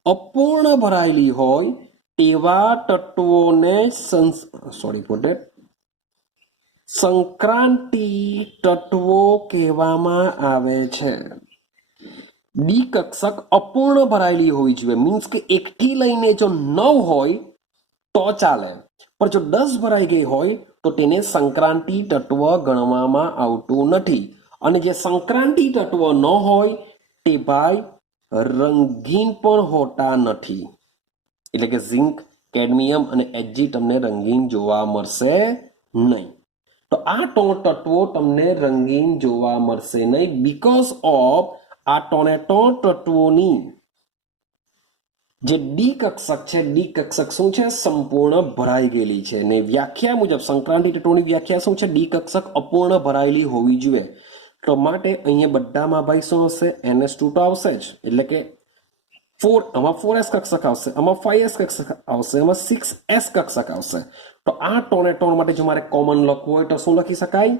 અપૂર્ણ ભરાયેલી હોય તેવા તત્વોને સંક્રાંતિ તત્વો કહેવામાં આવે છે. ડી કક્ષક અપૂર્ણ ભરાયેલી હોવી જોઈએ, મીન્સ કે 1 થી લઈને જો 9 હોય તો ચાલે, પણ જો 10 ભરાઈ ગઈ હોય તો તેને સંક્રાંતિ તત્વ ગણવામાં આવતું નથી. અને જે સંક્રાંતિ તત્વ ન હોય તે ભાઈ રંગીન પણ હોતા નથી. એટલે કે ઝિંક, કેડમિયમ અને Hg તમને રંગીન જોવા મળશે નહીં. તો આ 3 તત્વો તમને રંગીન જોવા મળશે નહીં બીકોઝ ઓફ આ 3 તત્વોની જે ડી કક્ષક છે, ડી કક્ષક શું છે, સંપૂર્ણ ભરાઈ ગયેલી છે. ને વ્યાખ્યા મુજબ સંક્રાંતિ તત્વોની વ્યાખ્યા શું છે, ડી કક્ષક અપૂર્ણ ભરાયેલી હોવી જોઈએ. તો માટે અહીંયા બધામાં ભાઈ શું હશે, NH2 તો આવશે જ, એટલે કે 4 આમાં 4s કક્ષક આવશે, આમાં 5s કક્ષક આવશે, આમાં 6s કક્ષક આવશે. તો આ 3 માટે જો મારે કોમન લખવું હોય તો શું લખી શકાય,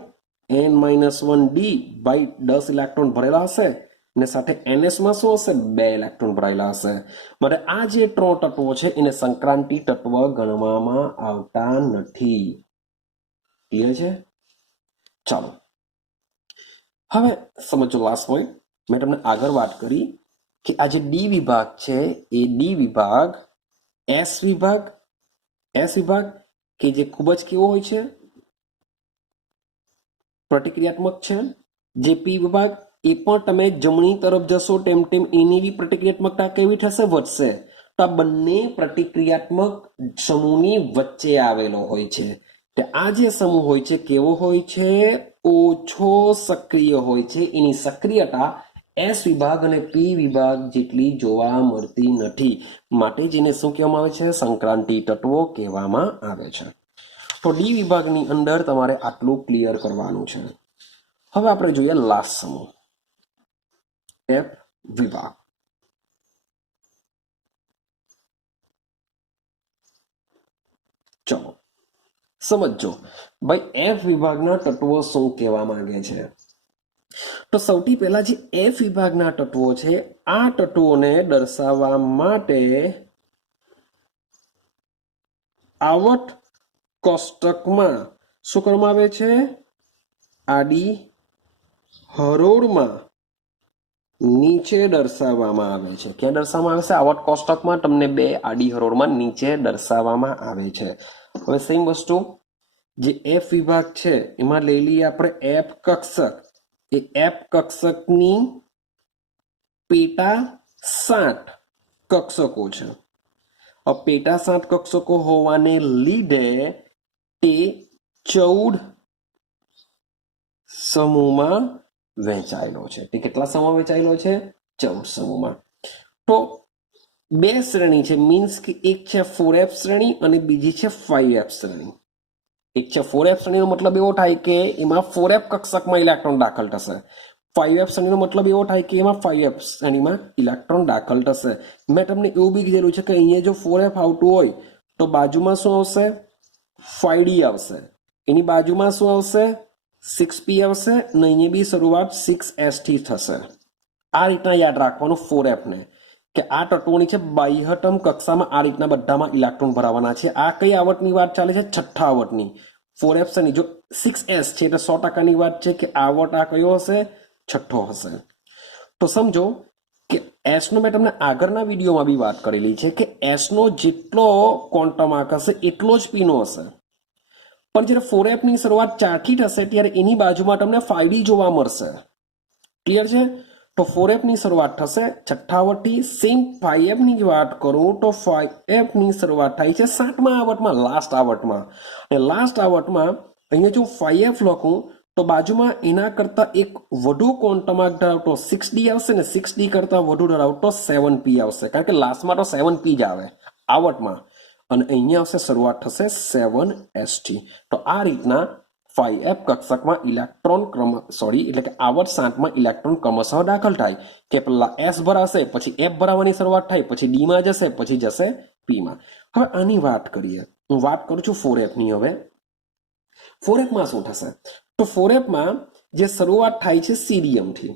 n-1d બાય 10 ઇલેક્ટ્રોન ભરેલા હશે ને સાથે NS માં શું હશે, 2 ઇલેક્ટ્રોન ભરાયેલા હશે. માટે આ જે 3 તત્વો છે એને સંક્રાંતિ તત્વ ગણવામાં આવતા નથી. ક્લિયર છે? ચાલો હવે સમજો લાસ્ટ પોઈન્ટ. મેં તમને આગળ વાત કરી કે આ જે ડી વિભાગ છે એ ડી વિભાગ એસ વિભાગ કે જે ખૂબ જ કેવો હોય છે, પ્રતિક્રિયાત્મક છે. જે પી વિભાગ એ પણ તમે જમણી તરફ જશો તેમ તેમ એની બી પ્રતિક્રિયાત્મકતા કેવી થશે, વધશે. તો આ બંને પ્રતિક્રિયાત્મક સમૂહની વચ્ચે આવેલો હોય છે. તો આ જે સમૂહ હોય છે કેવો હોય છે, ઓછો સક્રિય હોય છે. એની સક્રિયતા એસ વિભાગ અને પી વિભાગ જેટલી જોવા મળતી નથી. માટે જેને શું કહેવામાં આવે છે, સંક્રાંતિ તત્વો કહેવામાં આવે છે. તો ડી વિભાગની અંદર તમારે આટલું ક્લિયર કરવાનું છે. હવે આપણે જોઈએ લાસ્ટ સમૂહ, એફ વિભાગ. ચલો સમજો ભાઈ એફ વિભાગના તત્વો શું કહેવા માંગે છે. તો સૌથી પહેલા જે એફ વિભાગના તત્વો છે, આ તત્વોને દર્શાવવા માટે આવર્ત કોષ્ટકમાં શું કરવામાં આવે છે, આડી હરોળમાં નીચે દર્શાવવામાં આવે છે. ક્યાં દર્શાવવામાં આવે છે, આવર્ત કોષ્ટકમાં તમને 2 આડી હરોળમાં નીચે દર્શાવવામાં આવે છે. હવે સેમ વસ્તુ જે એફ વિભાગ છે એમાં લઈ લઈએ આપણે એફ કક્ષક. એ એફ કક્ષકની પેટા 7 કક્ષકો છે. પેટા 7 કક્ષકો હોવાને લીધે તે 14 સમૂહમાં વહેંચાયેલો છે. તે કેટલા સમૂહમાં વહેંચાયેલો છે, 14 સમૂહમાં. તો 2 શ્રેણી છે, મીન્સ કે એક છે 4f શ્રેણી અને બીજી છે 5f શ્રેણી. એક છે 4f શ્રેણીનો મતલબ એવો થાય કે એમાં 4f કક્ષકમાં ઇલેક્ટ્રોન દાખલ થશે. 5f શ્રેણીનો મતલબ એવો થાય કે એમાં 5f શ્રેણીમાં ઇલેક્ટ્રોન દાખલ થશે. મેં તમને એવું બી કીધેલું છે કે અહીંયા જો 4f આવતું હોય તો બાજુમાં શું આવશે, 5d આવશે. એની બાજુમાં શું આવશે? 6p આવશે અને અહીંયા બી શરૂઆત 6s થી થશે. આ રીતના યાદ રાખવાનું 4f ને, કે આ તત્વોની છે બાહ્યતમ કક્ષામાં આ રીતના બધામાં ઇલેક્ટ્રોન ભરાવાના છે. આ કઈ આવર્તની વાત ચાલે છે? છઠ્ઠા આવર્તની. 4f છે જો 6s છે એટલે 100%ની વાત છે કે આવર્ત આ કયો હશે? છઠ્ઠો હશે. તો સમજો કે એસ નો મેં તમને આગળના વિડીયોમાં બી વાત કરેલી છે કે એસ નો જેટલો ક્વોન્ટમ આંક હશે એટલો જ પી નો હશે. પણ જ્યારે 4f ની શરૂઆત 4 થી થશે ત્યારે એની બાજુમાં તમને 5d જોવા મળશે. ક્લિયર છે? તો 4f ની શરૂઆત થશે છઠ્ઠા આવર્તથી. સેમ 5f ની જ વાત કરું તો 5f ની શરૂઆત થાય છે 7મા આવર્તમાં, લાસ્ટ આવર્તમાં. અને લાસ્ટ આવર્તમાં અહીંયા જો 5f લખું તો બાજુમાં એના કરતા એક વધુ ક્વોન્ટમ આંક ધરાવતો 6d આવશે ને 6d કરતા વધુ ધરાવતો 7p આવશે, કારણ કે લાસ્ટમાં તો 7p જ આવે આવર્તમાં. અને અહીંયા આવશે શરૂઆત થશે 7s થી. તો આ રીતના 5f કક્ષકમાં ઇલેક્ટ્રોન એટલે કે આવર્ત 7માં ઇલેક્ટ્રોન ક્રમશઃ દાખલ થાય, કે પેલા s ભરાશે, પછી f ભરાવાની શરૂઆત થાય, પછી d માં જશે, પછી જશે p માં. હવે આની વાત કરીએ. હું વાત કરું છું 4f ની. હવે 4f માં શું થશે? તો 4f માં જે શરૂઆત થાય છે સીરિયમ થી,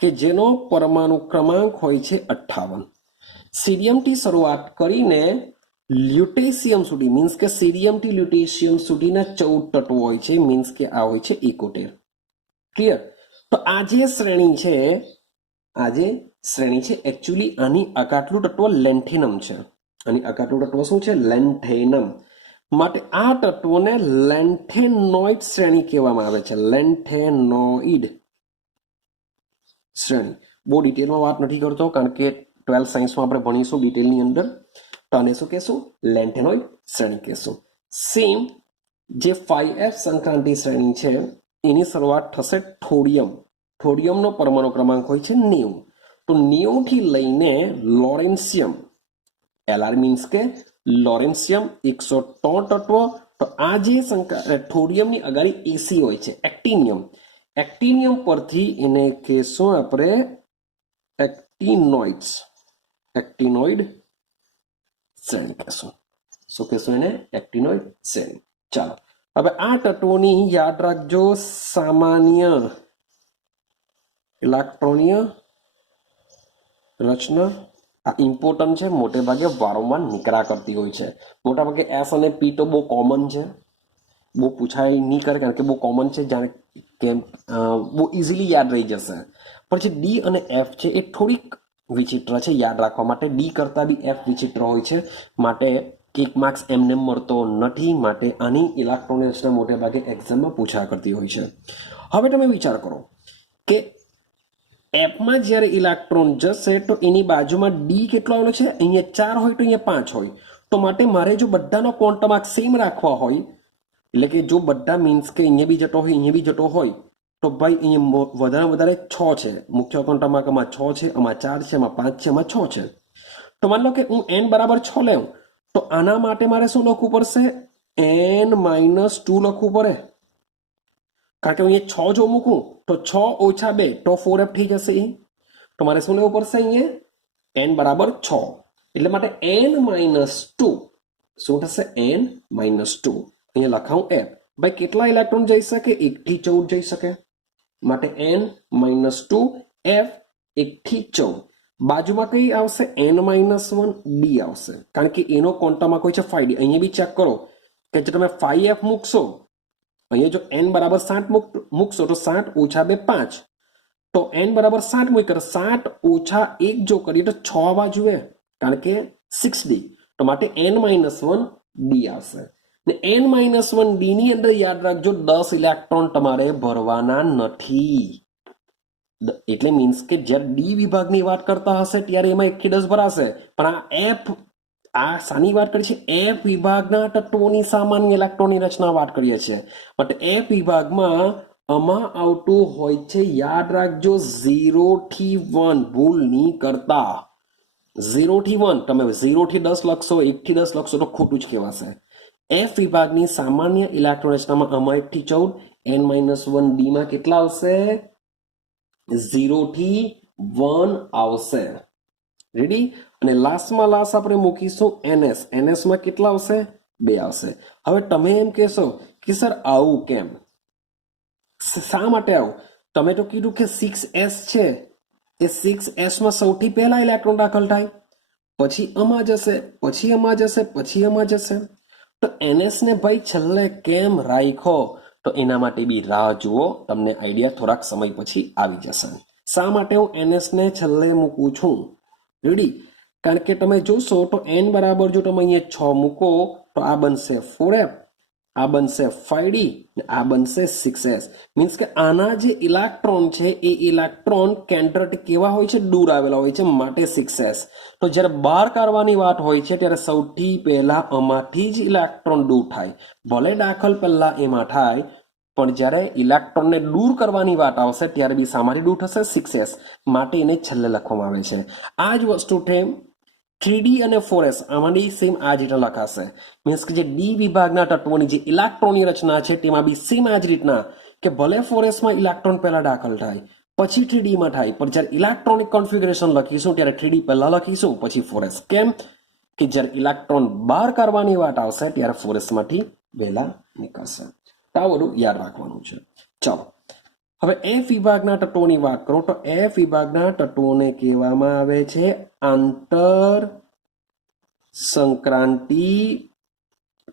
કે જેનો પરમાણુ ક્રમાંક હોય છે 58. સીરિયમ થી શરૂઆત કરીને લ્યુટેશિયમ સુધી, મીન્સ કે સીરિયમ થી લ્યુટેશિયમ સુધીના 14 તત્વો હોય છે, મીન્સ કે આ હોય છે 71. ક્લિયર? તો આ જે શ્રેણી છે એકચ્યુઅલી આની અગાટલું તત્વ લેન્થેનમ છે. આની અગાટલું તત્વ શું છે? લેન્થેનમ. માટે આ તત્વોને લેન્થેનોઇડ શ્રેણી કહેવામાં આવે છે. લેન્થેનોઇડ શ્રેણી. બહુ ડિટેલમાં વાત નથી કરતો, કારણ કે 12th સાયન્સમાં આપણે ભણીશું ડિટેલની અંદર. તો આને શું કહેશું? લેન્થેનોઇડ શ્રેણી કહેશું. સેમ જે 5f સંક્રાંતિ શ્રેણી છે એની શરૂઆત થશે થોડિયમ. થોડિયમનો પરમાણુ ક્રમાંક હોય છે 90. તો 90 થી લઈને લોરેન્સિયમ, એલઆર મીન્સ કે લોરેન્સિયમ 103 તત્વ. તો આ જે થોડિયમની અગાડી એસી હોય છે એક્ટિનિયમ. એક્ટિનિયમ પરથી એને કહેશું આપણે એક્ટિનોઇડ્સ. એક્ટિનોઇડ શ્રેણી કહેશું. શું કહેશું એને? એક્ટિનોઇડ શ્રેણી. ચાલો, હવે આ તત્વોની યાદ રાખજો સામાન્ય ઇલેક્ટ્રોનીય રચના. આ ઇમ્પોર્ટન્ટ છે, મોટે ભાગે વારંવાર નીકળા કરતી હોય છે. મોટા ભાગે એસ અને પી તો બહુ કોમન છે, બહુ પૂછાય નહીં કરે, કારણ કે બહુ કોમન છે, જાણે કે બહુ ઇઝીલી યાદ રહી જશે. પણ જે ડી અને એફ છે એ થોડીક વિચિત્ર છે યાદ રાખવા માટે. ડી કરતા બી એફ વિચિત્ર હોય છે, માટે એક માર્ક્સ એમને મળતો નથી. માટે આની ઇલેક્ટ્રોન રચના મોટે ભાગે એક્ઝામમાં પૂછા કરતી હોય છે. હવે તમે વિચાર કરો કે એફમાં જ્યારે ઇલેક્ટ્રોન જશે તો એની બાજુમાં ડી કેટલો આવેલો છે? અહીંયા 4 હોય તો અહીંયા 5 હોય. તો માટે મારે જો બધાનો ક્વોન્ટમ આંક સેમ રાખવા હોય, એટલે કે જો બધા મીન્સ કે અહીંયા બી જતો હોય, અહીંયા બી જતો હોય, તો ભાઈ અહીંયા વધારે 6 છે. મુખ્ય ક્વોન્ટમ આંક આમાં 6 છે, આમાં 4 છે, આમાં 5 છે, આમાં 6 છે. તો માની લો કે હું n બરાબર 6 લેવું, તો આના માટે મારે શું લખવું પડશે? n-2 લખવું પડે. કારણ કે અહીંયા 6 જો મૂકું તો 6 ઓછા 2 તો 4f થઈ જશે. તો મારે શું લેવું પડશે? અહીંયા n બરાબર 6, એટલે માટે n-2 શું થશે? n-2. અહીંયા લખાવું f. ભાઈ કેટલા ઇલેક્ટ્રોન જઈ શકે? 1 થી 14 જઈ શકે. માટે n-2 f 1 થી 14. બાજુમાં કઈ આવશે? n-1 d આવશે, કારણ કે એનો ક્વોન્ટમમાં કોઈ છે 5d. અહીંયા બી ચેક કરો કે જો તમે 5f મૂકશો, અહીંયા જો n બરાબર 7 મૂકશો તો 7 ઓછા 2 5. તો n બરાબર 7 મૂકી, 7 ઓછા 1 જો કરીએ તો 6 આવવા જોઈએ, કારણ કે 6d. તો માટે n-1 d આવશે. ને n-1 d ની અંદર યાદ રાખજો 10 ઇલેક્ટ્રોન તમારે ભરવાના નથી. એટલે મીન્સ કે જ્યારે ડી વિભાગની વાત કરતા હશે ત્યારે એમાં 1 થી 10 ભરાશે. પણ આ એફ, આ શાની વાત કરીએ છીએ? એફ વિભાગના તત્વોની સામાન્ય ઇલેક્ટ્રોનની રચના વાત કરીએ છીએ. માટે એફ વિભાગમાં આમાં આવતું હોય છે, યાદ રાખજો 0 થી 1. ભૂલ નહીં કરતા. 0 થી 1. તમે 0 થી 10 લખશો, 1 થી 10 લખશો તો ખોટું જ કહેવાશે. એફ વિભાગની સામાન્ય ઇલેક્ટ્રોન રચનામાં આમાં 1 થી 14, n-1 d માં કેટલા આવશે? 0 થી 1 આવશે. રેડી? અને લાસ્ટમાં લાસ્ટ આપણે મૂકીશું ns. ns માં કેટલા આવશે? 2 આવશે. હવે તમે એમ કહેશો કે સર આવું કેમ, શા માટે આવું? તમે તો કીધું કે 6s છે, એ 6s માં સૌથી પહેલા ઇલેક્ટ્રોન દાખલ થાય, પછી આમાં જશે, પછી આમાં જશે, પછી આમાં જશે. તો ns ને ભાઈ છેલ્લે કેમ રાખ્યો? તો એના માટે બી રાહ જુઓ, તમને આઈડિયા થોડાક સમય પછી આવી જશે. શા માટે હું ns ને છેલ્લે મૂકું છું? રેડી? કારણ કે તમે જોશો તો n બરાબર જો તમે અહીંયા 6 મૂકો તો આ બનશે 4f, આ બનશે 5d, આ બનશે 6s. મીન્સ કે આના જે ઇલેક્ટ્રોન છે એ ઇલેક્ટ્રોન કેન્દ્રથી કેવા હોય છે? દૂર આવેલા હોય છે, માટે 6s. તો જ્યારે બહાર કાઢવાની વાત હોય છે ત્યારે સૌથી પહેલા આમાંથી જ ઇલેક્ટ્રોન દૂર થાય. ભલે દાખલ પહેલા એમાં થાય, પણ જ્યારે ઇલેક્ટ્રોનને દૂર કરવાની વાત આવશે ત્યારે બી સામારી દૂર થશે 6s, માટે એને છેલ્લે લખવામાં આવે છે. આ જ વસ્તુ છે 3d અને 4s, આમાંની સેમ આ જ રીતે લખાશે. મીન્સ કે જે ડી વિભાગના તત્વોની જે ઇલેક્ટ્રોનની રચના છે તેમાં બી સેમ આ જ રીતના કે ભલે 4s માં ઇલેક્ટ્રોન પહેલા દાખલ થાય, પછી 3d માં થાય, પણ જ્યારે ઇલેક્ટ્રોનિક કોન્ફિગરેશન લખીશું ત્યારે 3d પહેલા લખીશું, પછી 4s. કેમ કે જ્યારે ઇલેક્ટ્રોન બહાર કાઢવાની વાત આવશે ત્યારે 4s માંથી વહેલા નીકળશે. તો આ બધું યાદ રાખવાનું છે. ચાલો હવે એફ વિભાગના તત્વોની વાત કરો તો એફ વિભાગના તત્વોને કહેવામાં આવે છે આંતર સંક્રાંતિ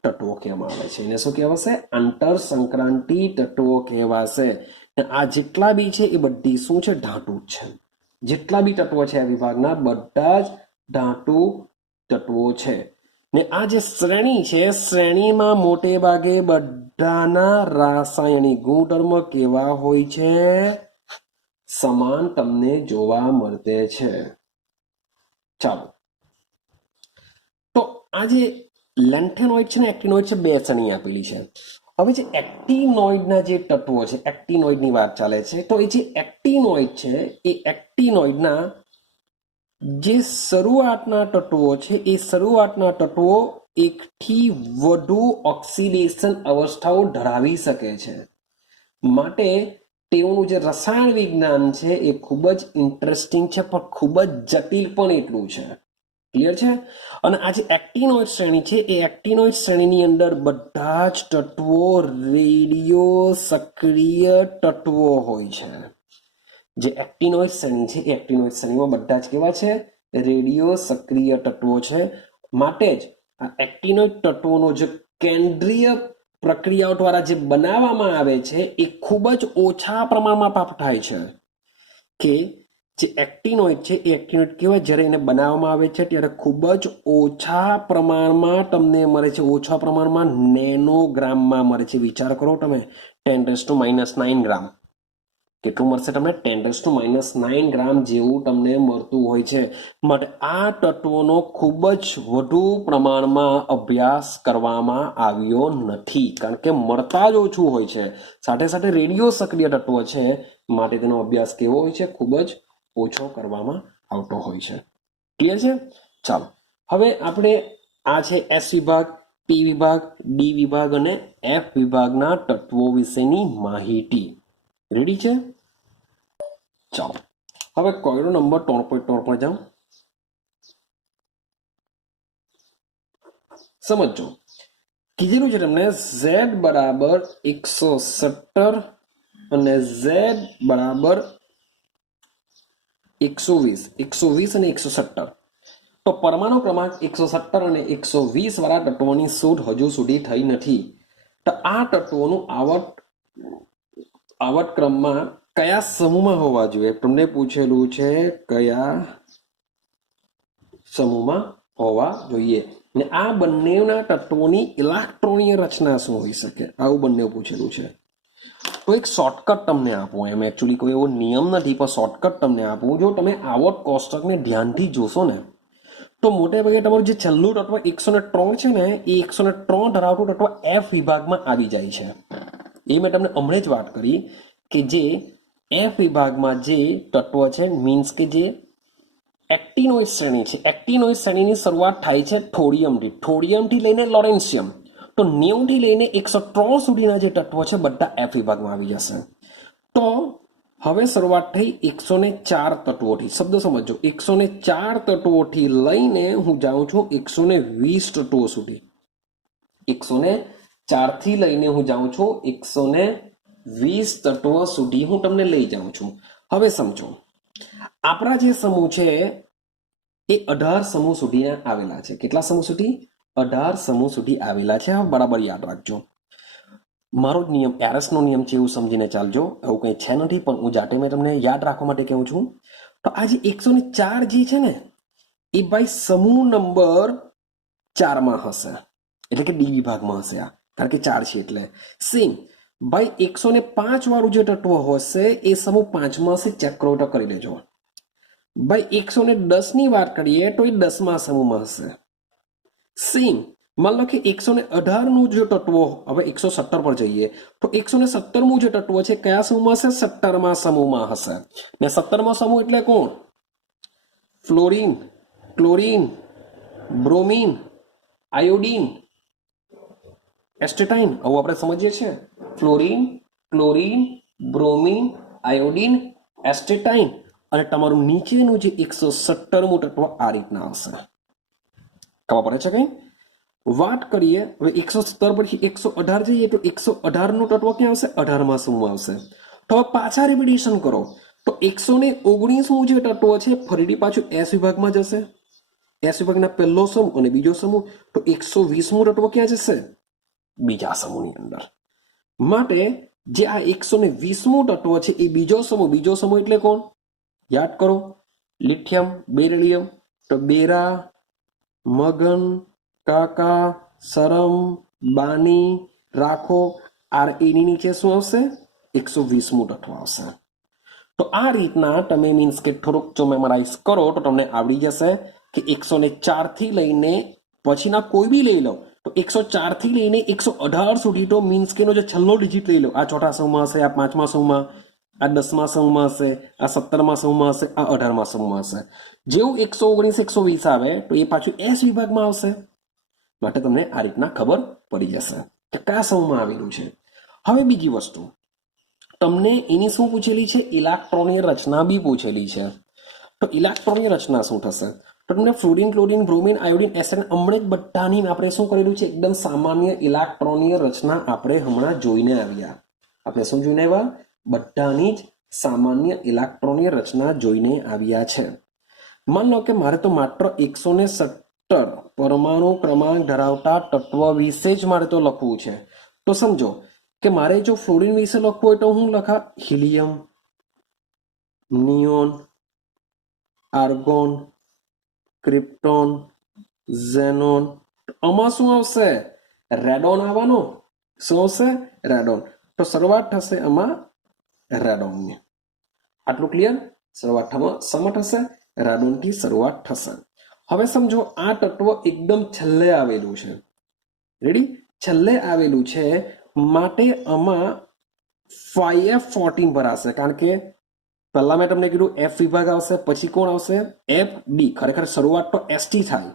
તત્વો કહેવામાં આવે છે. એને શું કહેવાશે? આંતર સંક્રાંતિ તત્વો કહેવાશે. આ જેટલા બી છે એ બધી શું છે? ધાતુ છે. જેટલા બી તત્વો છે આ વિભાગના બધા જ ધાતુ તત્વો છે. ને આ જે શ્રેણી છે, શ્રેણીમાં મોટે ભાગે બધાના રાસાયણિક ગુણધર્મ કેવા હોય છે? સમાન તમને જોવા મળે છે. ચાલો, તો આ જે લેન્થેનોઇડ છે ને એક્ટિનોઇડ છે, 2 શ્રેણી આપેલી છે. હવે જે એક્ટિનોઇડના જે તત્વો છે, એક્ટિનોઇડની વાત ચાલે છે, તો એ જે એક્ટિનોઇડ છે એ એક્ટિનોઇડના જે શરૂઆતના તત્વો છે એ શરૂઆતના તત્વો એકથી વધુ ઓક્સિડેશન અવસ્થાઓ ધરાવી શકે છે. માટે તેઓનું જે રસાયણ વિજ્ઞાન છે એ ખૂબ જ ઇન્ટરેસ્ટિંગ છે, પણ ખૂબ જ જટિલ પણ એટલું છે. ક્લિયર છે? અને આ જે એક્ટિનોઇડ શ્રેણી છે એ એક્ટિનોઇડ શ્રેણીની અંદર બધા જ તત્વો રેડિયો સક્રિય તત્વો હોય છે. જે એક્ટિનોઇડ શ્રેણી છે એ એક્ટિનોઇડ શ્રેણીમાં બધા જ કેવા છે? રેડિયો સક્રિય તત્વો છે. માટે જ આ એક્ટિનોઇડ તત્વોનો જે કેન્દ્રીય પ્રક્રિયાઓ દ્વારા જે બનાવવામાં આવે છે એ ખૂબ જ ઓછા પ્રમાણમાં પ્રાપ્ત થાય છે. કે જે એક્ટિનોઇડ છે એ એક્ટિનોઇડ કેવા? જ્યારે એને બનાવવામાં આવે છે ત્યારે ખૂબ જ ઓછા પ્રમાણમાં તમને મળે છે, ઓછા પ્રમાણમાં નેનોગ્રામમાં મળે છે. વિચાર કરો તમે, 10⁻⁹ ગ્રામ કેટલું મળશે તમને? 10⁻⁹ ગ્રામ જેવું તમને મળતું હોય છે. માટે આ તત્વોનો ખૂબ જ વધુ પ્રમાણમાં અભ્યાસ કરવામાં આવ્યો નથી, કારણ કે મળતા જ ઓછું હોય છે. સાથે સાથે રેડિયો સક્રિય તત્વો છે, માટે તેનો અભ્યાસ કેવો હોય છે? ખૂબ જ ઓછો કરવામાં આવતો હોય છે. ક્લિયર છે? ચાલો, હવે આપણે આ છે એસ વિભાગ, પી વિભાગ, ડી વિભાગ અને એફ વિભાગના તત્વો વિશેની માહિતી. રેડી છે? ચાલો, હવે કોયડો નંબર 3.3 પર જાઓ. સમજો, કીધેલું છે તમને z બરાબર 117 અને z બરાબર 120 અને 117. તો પરમાણુ ક્રમાંક 117 અને 120 વાળા તત્વોની શોધ હજુ સુધી થઈ નથી. તો આ તત્વોનું આવર્ત ક્રમમાં કયા સમૂહમાં હોવા જોઈએ? તમને પૂછેલું છે કયા સમૂહમાં હોવા જોઈએ. ને આ બંનેના તત્વોની ઇલેક્ટ્રોનીય રચના શું હોઈ શકે? આવું બંને પૂછેલું છે. તો એક શોર્ટકટ તમને આપું, એમ એકચ્યુઅલી કોઈ એવો નિયમ નથી, પણ શોર્ટકટ તમને આપું. જો તમે આવર્ત કોષ્ટકને ધ્યાનથી જોશો ને તો મોટે ભાગે તમારું જે છેલ્લું તત્વ 103 છે ને એ 103 ધરાવતું તત્વ એફ વિભાગમાં આવી જાય છે. એ મેં તમને હમણાં જ વાત કરી કે જે એફ વિભાગમાં જે તત્વ છે, મીન્સ કે જે એક્ટિનોઇડ શ્રેણી છે, એક્ટિનોઇડ શ્રેણીની શરૂઆત થાય છે થોડિયમથી લઈને લોરેન્સિયમ. તો 90 થી લઈને 103 સુધીના જે તત્વો છે બધા એફ વિભાગમાં આવી જશે. તો હવે શરૂઆત થઈ 104 તત્વોથી. શબ્દ સમજો, 104 તત્વોથી લઈને હું જાઉં છું 120 તત્વો સુધી. 104 થી લઈને હું જાઉં છું 120 તત્વો સુધી હું તમને લઈ જાઉં છું. હવે સમજો, આપણા જે સમૂહ છે એ 18 સમૂહ સુધી આવેલા છે. કેટલા સમૂહ સુધી? 18 સમૂહ સુધી આવેલા છે. હવે બરાબર યાદ રાખજો. મારો જ નિયમ, એરસનો નિયમ છે એવું સમજીને ચાલજો. એવું કંઈ છે નથી, પણ હું જાતે મેં તમને યાદ રાખવા માટે કહું છું. તો આ જે 104 જે છે ને એ ભાઈ સમૂહ નંબર 4માં હશે, એટલે કે ડી વિભાગમાં હશે આ, કારણ કે 4 છે એટલે. સેમ ભાઈ 105 વાળું જે તત્વ હશે એ સમૂહ 5માં હશે. ચેક કરો તો કરી લેજો. ભાઈ 110 ની વાત કરીએ તો એ 10મા સમૂહમાં હશે. સેમ માન લો કે 118 નું જે તત્વો, હવે 117 પર જઈએ તો 117મું જે તત્વ છે કયા સમૂહમાં હશે? 17મા સમૂહમાં હશે. ને 17મા સમૂહ એટલે કોણ? Fluorine, chlorine, bromine, iodine, astatine. આવું આપણે સમજીએ છીએ. Fluorine, chlorine, bromine, iodine, astatine. અને તમારું નીચેનું જે 117મું તત્વ આ રીતના હશે. ખબર પડે છે કઈ? વાત કરીએ હવે 117 પછી 118 જઈએ તો 118 નું તત્વ ક્યાં આવશે? 18મા સમૂહમાં આવશે. તો હવે પાછા રિપીટેશન કરો તો 119મું જે તત્વ છે ફરીથી પાછું એસ વિભાગમાં જશે. એસ વિભાગના પહેલો સમૂહ અને બીજો સમૂહ. તો 120મું તત્વ ક્યાં જશે? બીજા સમૂહની અંદર. માટે જે આ 120મું તત્વ છે એ બીજો સમૂહ એટલે કોણ? યાદ કરો. Lithium, beryllium. તો બેરા, મગન, કાકા, સરમ, બાની, રાખો. આર એની નીચે શું આવશે? 120મું તત્વ આવશે. તો આ રીતના તમે મીન્સ કે થોડુંક જો મેમરાઇઝ કરો તો તમને આવડી જશે કે 104 થી લઈને પછીના કોઈ બી લઈ લો તો 104 થી લઈને 118 સુધી તો મીન્સ કે જે છેલ્લો ડિજિટ લઈ લો, આ ચોથા સમૂહમાં હશે, આ 5મા સમૂહમાં, આ 10મા સમૂહમાં હશે, આ 17મા સમૂહમાં હશે, આ 18મા સમૂહમાં હશે. જેવું 119 120 આવે તો એ પાછું એસ વિભાગમાં આવશે. માટે તમને આ રીતના ખબર પડી જશે કે કયા સમૂહમાં આવેલું છે. હવે બીજી વસ્તુ તમને એની શું પૂછેલી છે? ઇલેક્ટ્રોનની રચના બી પૂછેલી છે. તો ઇલેક્ટ્રોનની રચના શું થશે? તો તમને ફ્લોરીન, ક્લોરીન, બ્રોમીન, આયોડીન, એસ્ટેટાઇન હમણાં જ બધાની આપણે શું કરેલું છે? એકદમ સામાન્ય ઇલેક્ટ્રોનીય રચના આપણે હમણાં જોઈને આવ્યા. આપણે શું જોઈને આવ્યા? બધાની જ સામાન્ય ઇલેક્ટ્રોનીય રચના જોઈને આવ્યા છે. માન લો કે મારે તો માત્ર 117 પરમાણુ ક્રમાંક ધરાવતા તત્વ વિશે જ મારે તો લખવું છે. તો સમજો કે મારે જો ફ્લોરીન વિશે લખવું હોય તો હું લખા helium, neon, argon, krypton, xenon. આમાં શું આવશે? રેડોન આવવાનો. શું આવશે? રેડોન. તો શરૂઆત થશે આમાં રેડોનની. આટલું ક્લિયર? શરૂઆત શેમાં થશે? રેડોનથી શરૂઆત થશે. હવે સમજો આ તત્વ એકદમ છેલ્લે આવેલું છે. રેડી? છેલ્લે આવેલું છે માટે આમાં 5F14 ભરાશે, કારણ કે પહેલા મેં તમને કીધું એફ વિભાગ આવશે, પછી કોણ આવશે? F D. ખરેખર શરૂઆત તો એસ થી થાય.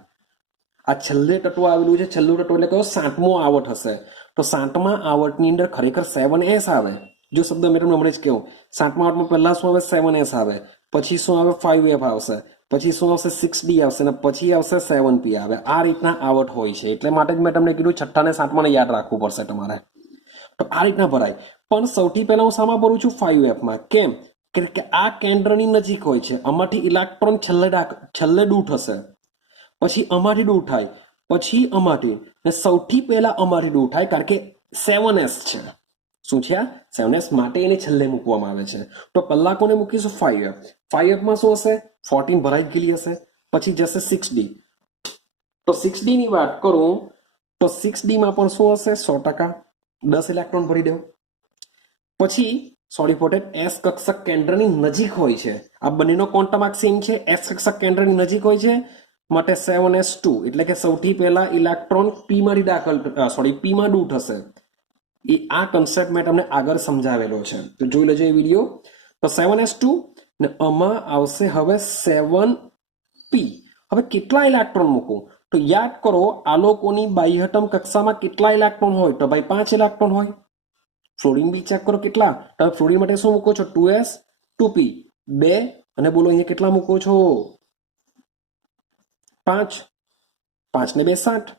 આ છેલ્લે તત્વ આવેલું છે. છેલ્લું તત્વ એટલે કયો? 7મો આવર્ત હશે. તો 7મા આવર્તની અંદર ખરેખર 7s આવે. જો શબ્દ મેં તમને હમણાં જ કહું, 7મા આવર્તમાં પહેલા શું આવે? 7s આવે. પછી શું આવે? 5F આવશે. પછી શું આવશે? 6D આવશે અને પછી આવશે 7P આવે. આ રીતના આવર્ત હોય છે. એટલે માટે જ મેં તમને કીધું 6થા ને 7માને યાદ રાખવું પડશે તમારે. તો આ રીતના ભરાય. પણ સૌથી પહેલા હું શામાં ભરું છું? 5Fમાં. કેમ? કે આ કેન્દ્રની નજીક હોય છે. આમાંથી ઇલેક્ટ્રોન છેલ્લે દૂર થશે, પછી આમાંથી દૂર થાય, પછી આમાંથી, ને સૌથી પહેલા આમાંથી દૂર થાય, કારણ કે 7s છે. શું છે? 7s માટે એને છેલ્લે મૂકવામાં આવે છે. તો પહેલા કોને મૂકીશું? 5F. 5Fમાં શું હશે? 14 ભરાઈ ગયેલી હશે. પછી જશે 6D. તો 6D ની વાત કરું તો 6D માં પણ શું હશે? 100%. 10 ઇલેક્ટ્રોન ભરી દેવું. પછી સોરી ફોર ધેટ, એસ કક્ષક કેન્દ્રની નજીક હોય છે. આ બંનેનો ક્વોન્ટમ આર્ક સેમ છે. એસ કક્ષક કેન્દ્રની નજીક હોય છે માટે 7s2, એટલે કે સૌથી પહેલા ઇલેક્ટ્રોન પી માંથી પીમાં દૂર થશે. એ આ કન્સેપ્ટ મેં તમને આગળ સમજાવેલો છે, તો જોઈ લેજો એ વિડીયો. તો 7s2 ને આમાં આવશે હવે 7p. હવે કેટલા ઇલેક્ટ્રોન મૂકું? તો યાદ કરો, આલોકોની બાહ્યતમ કક્ષામાં કેટલા ઇલેક્ટ્રોન હોય? તો ભાઈ 5 ઇલેક્ટ્રોન હોય. ફ્લોરીન બી ચેક કરો કેટલા. તમે ફ્લોરીન માટે શું મૂકો છો? 2s 2p 2, અને બોલો અહીંયા કેટલા મૂકો છો? 5. 5 ને 2 7.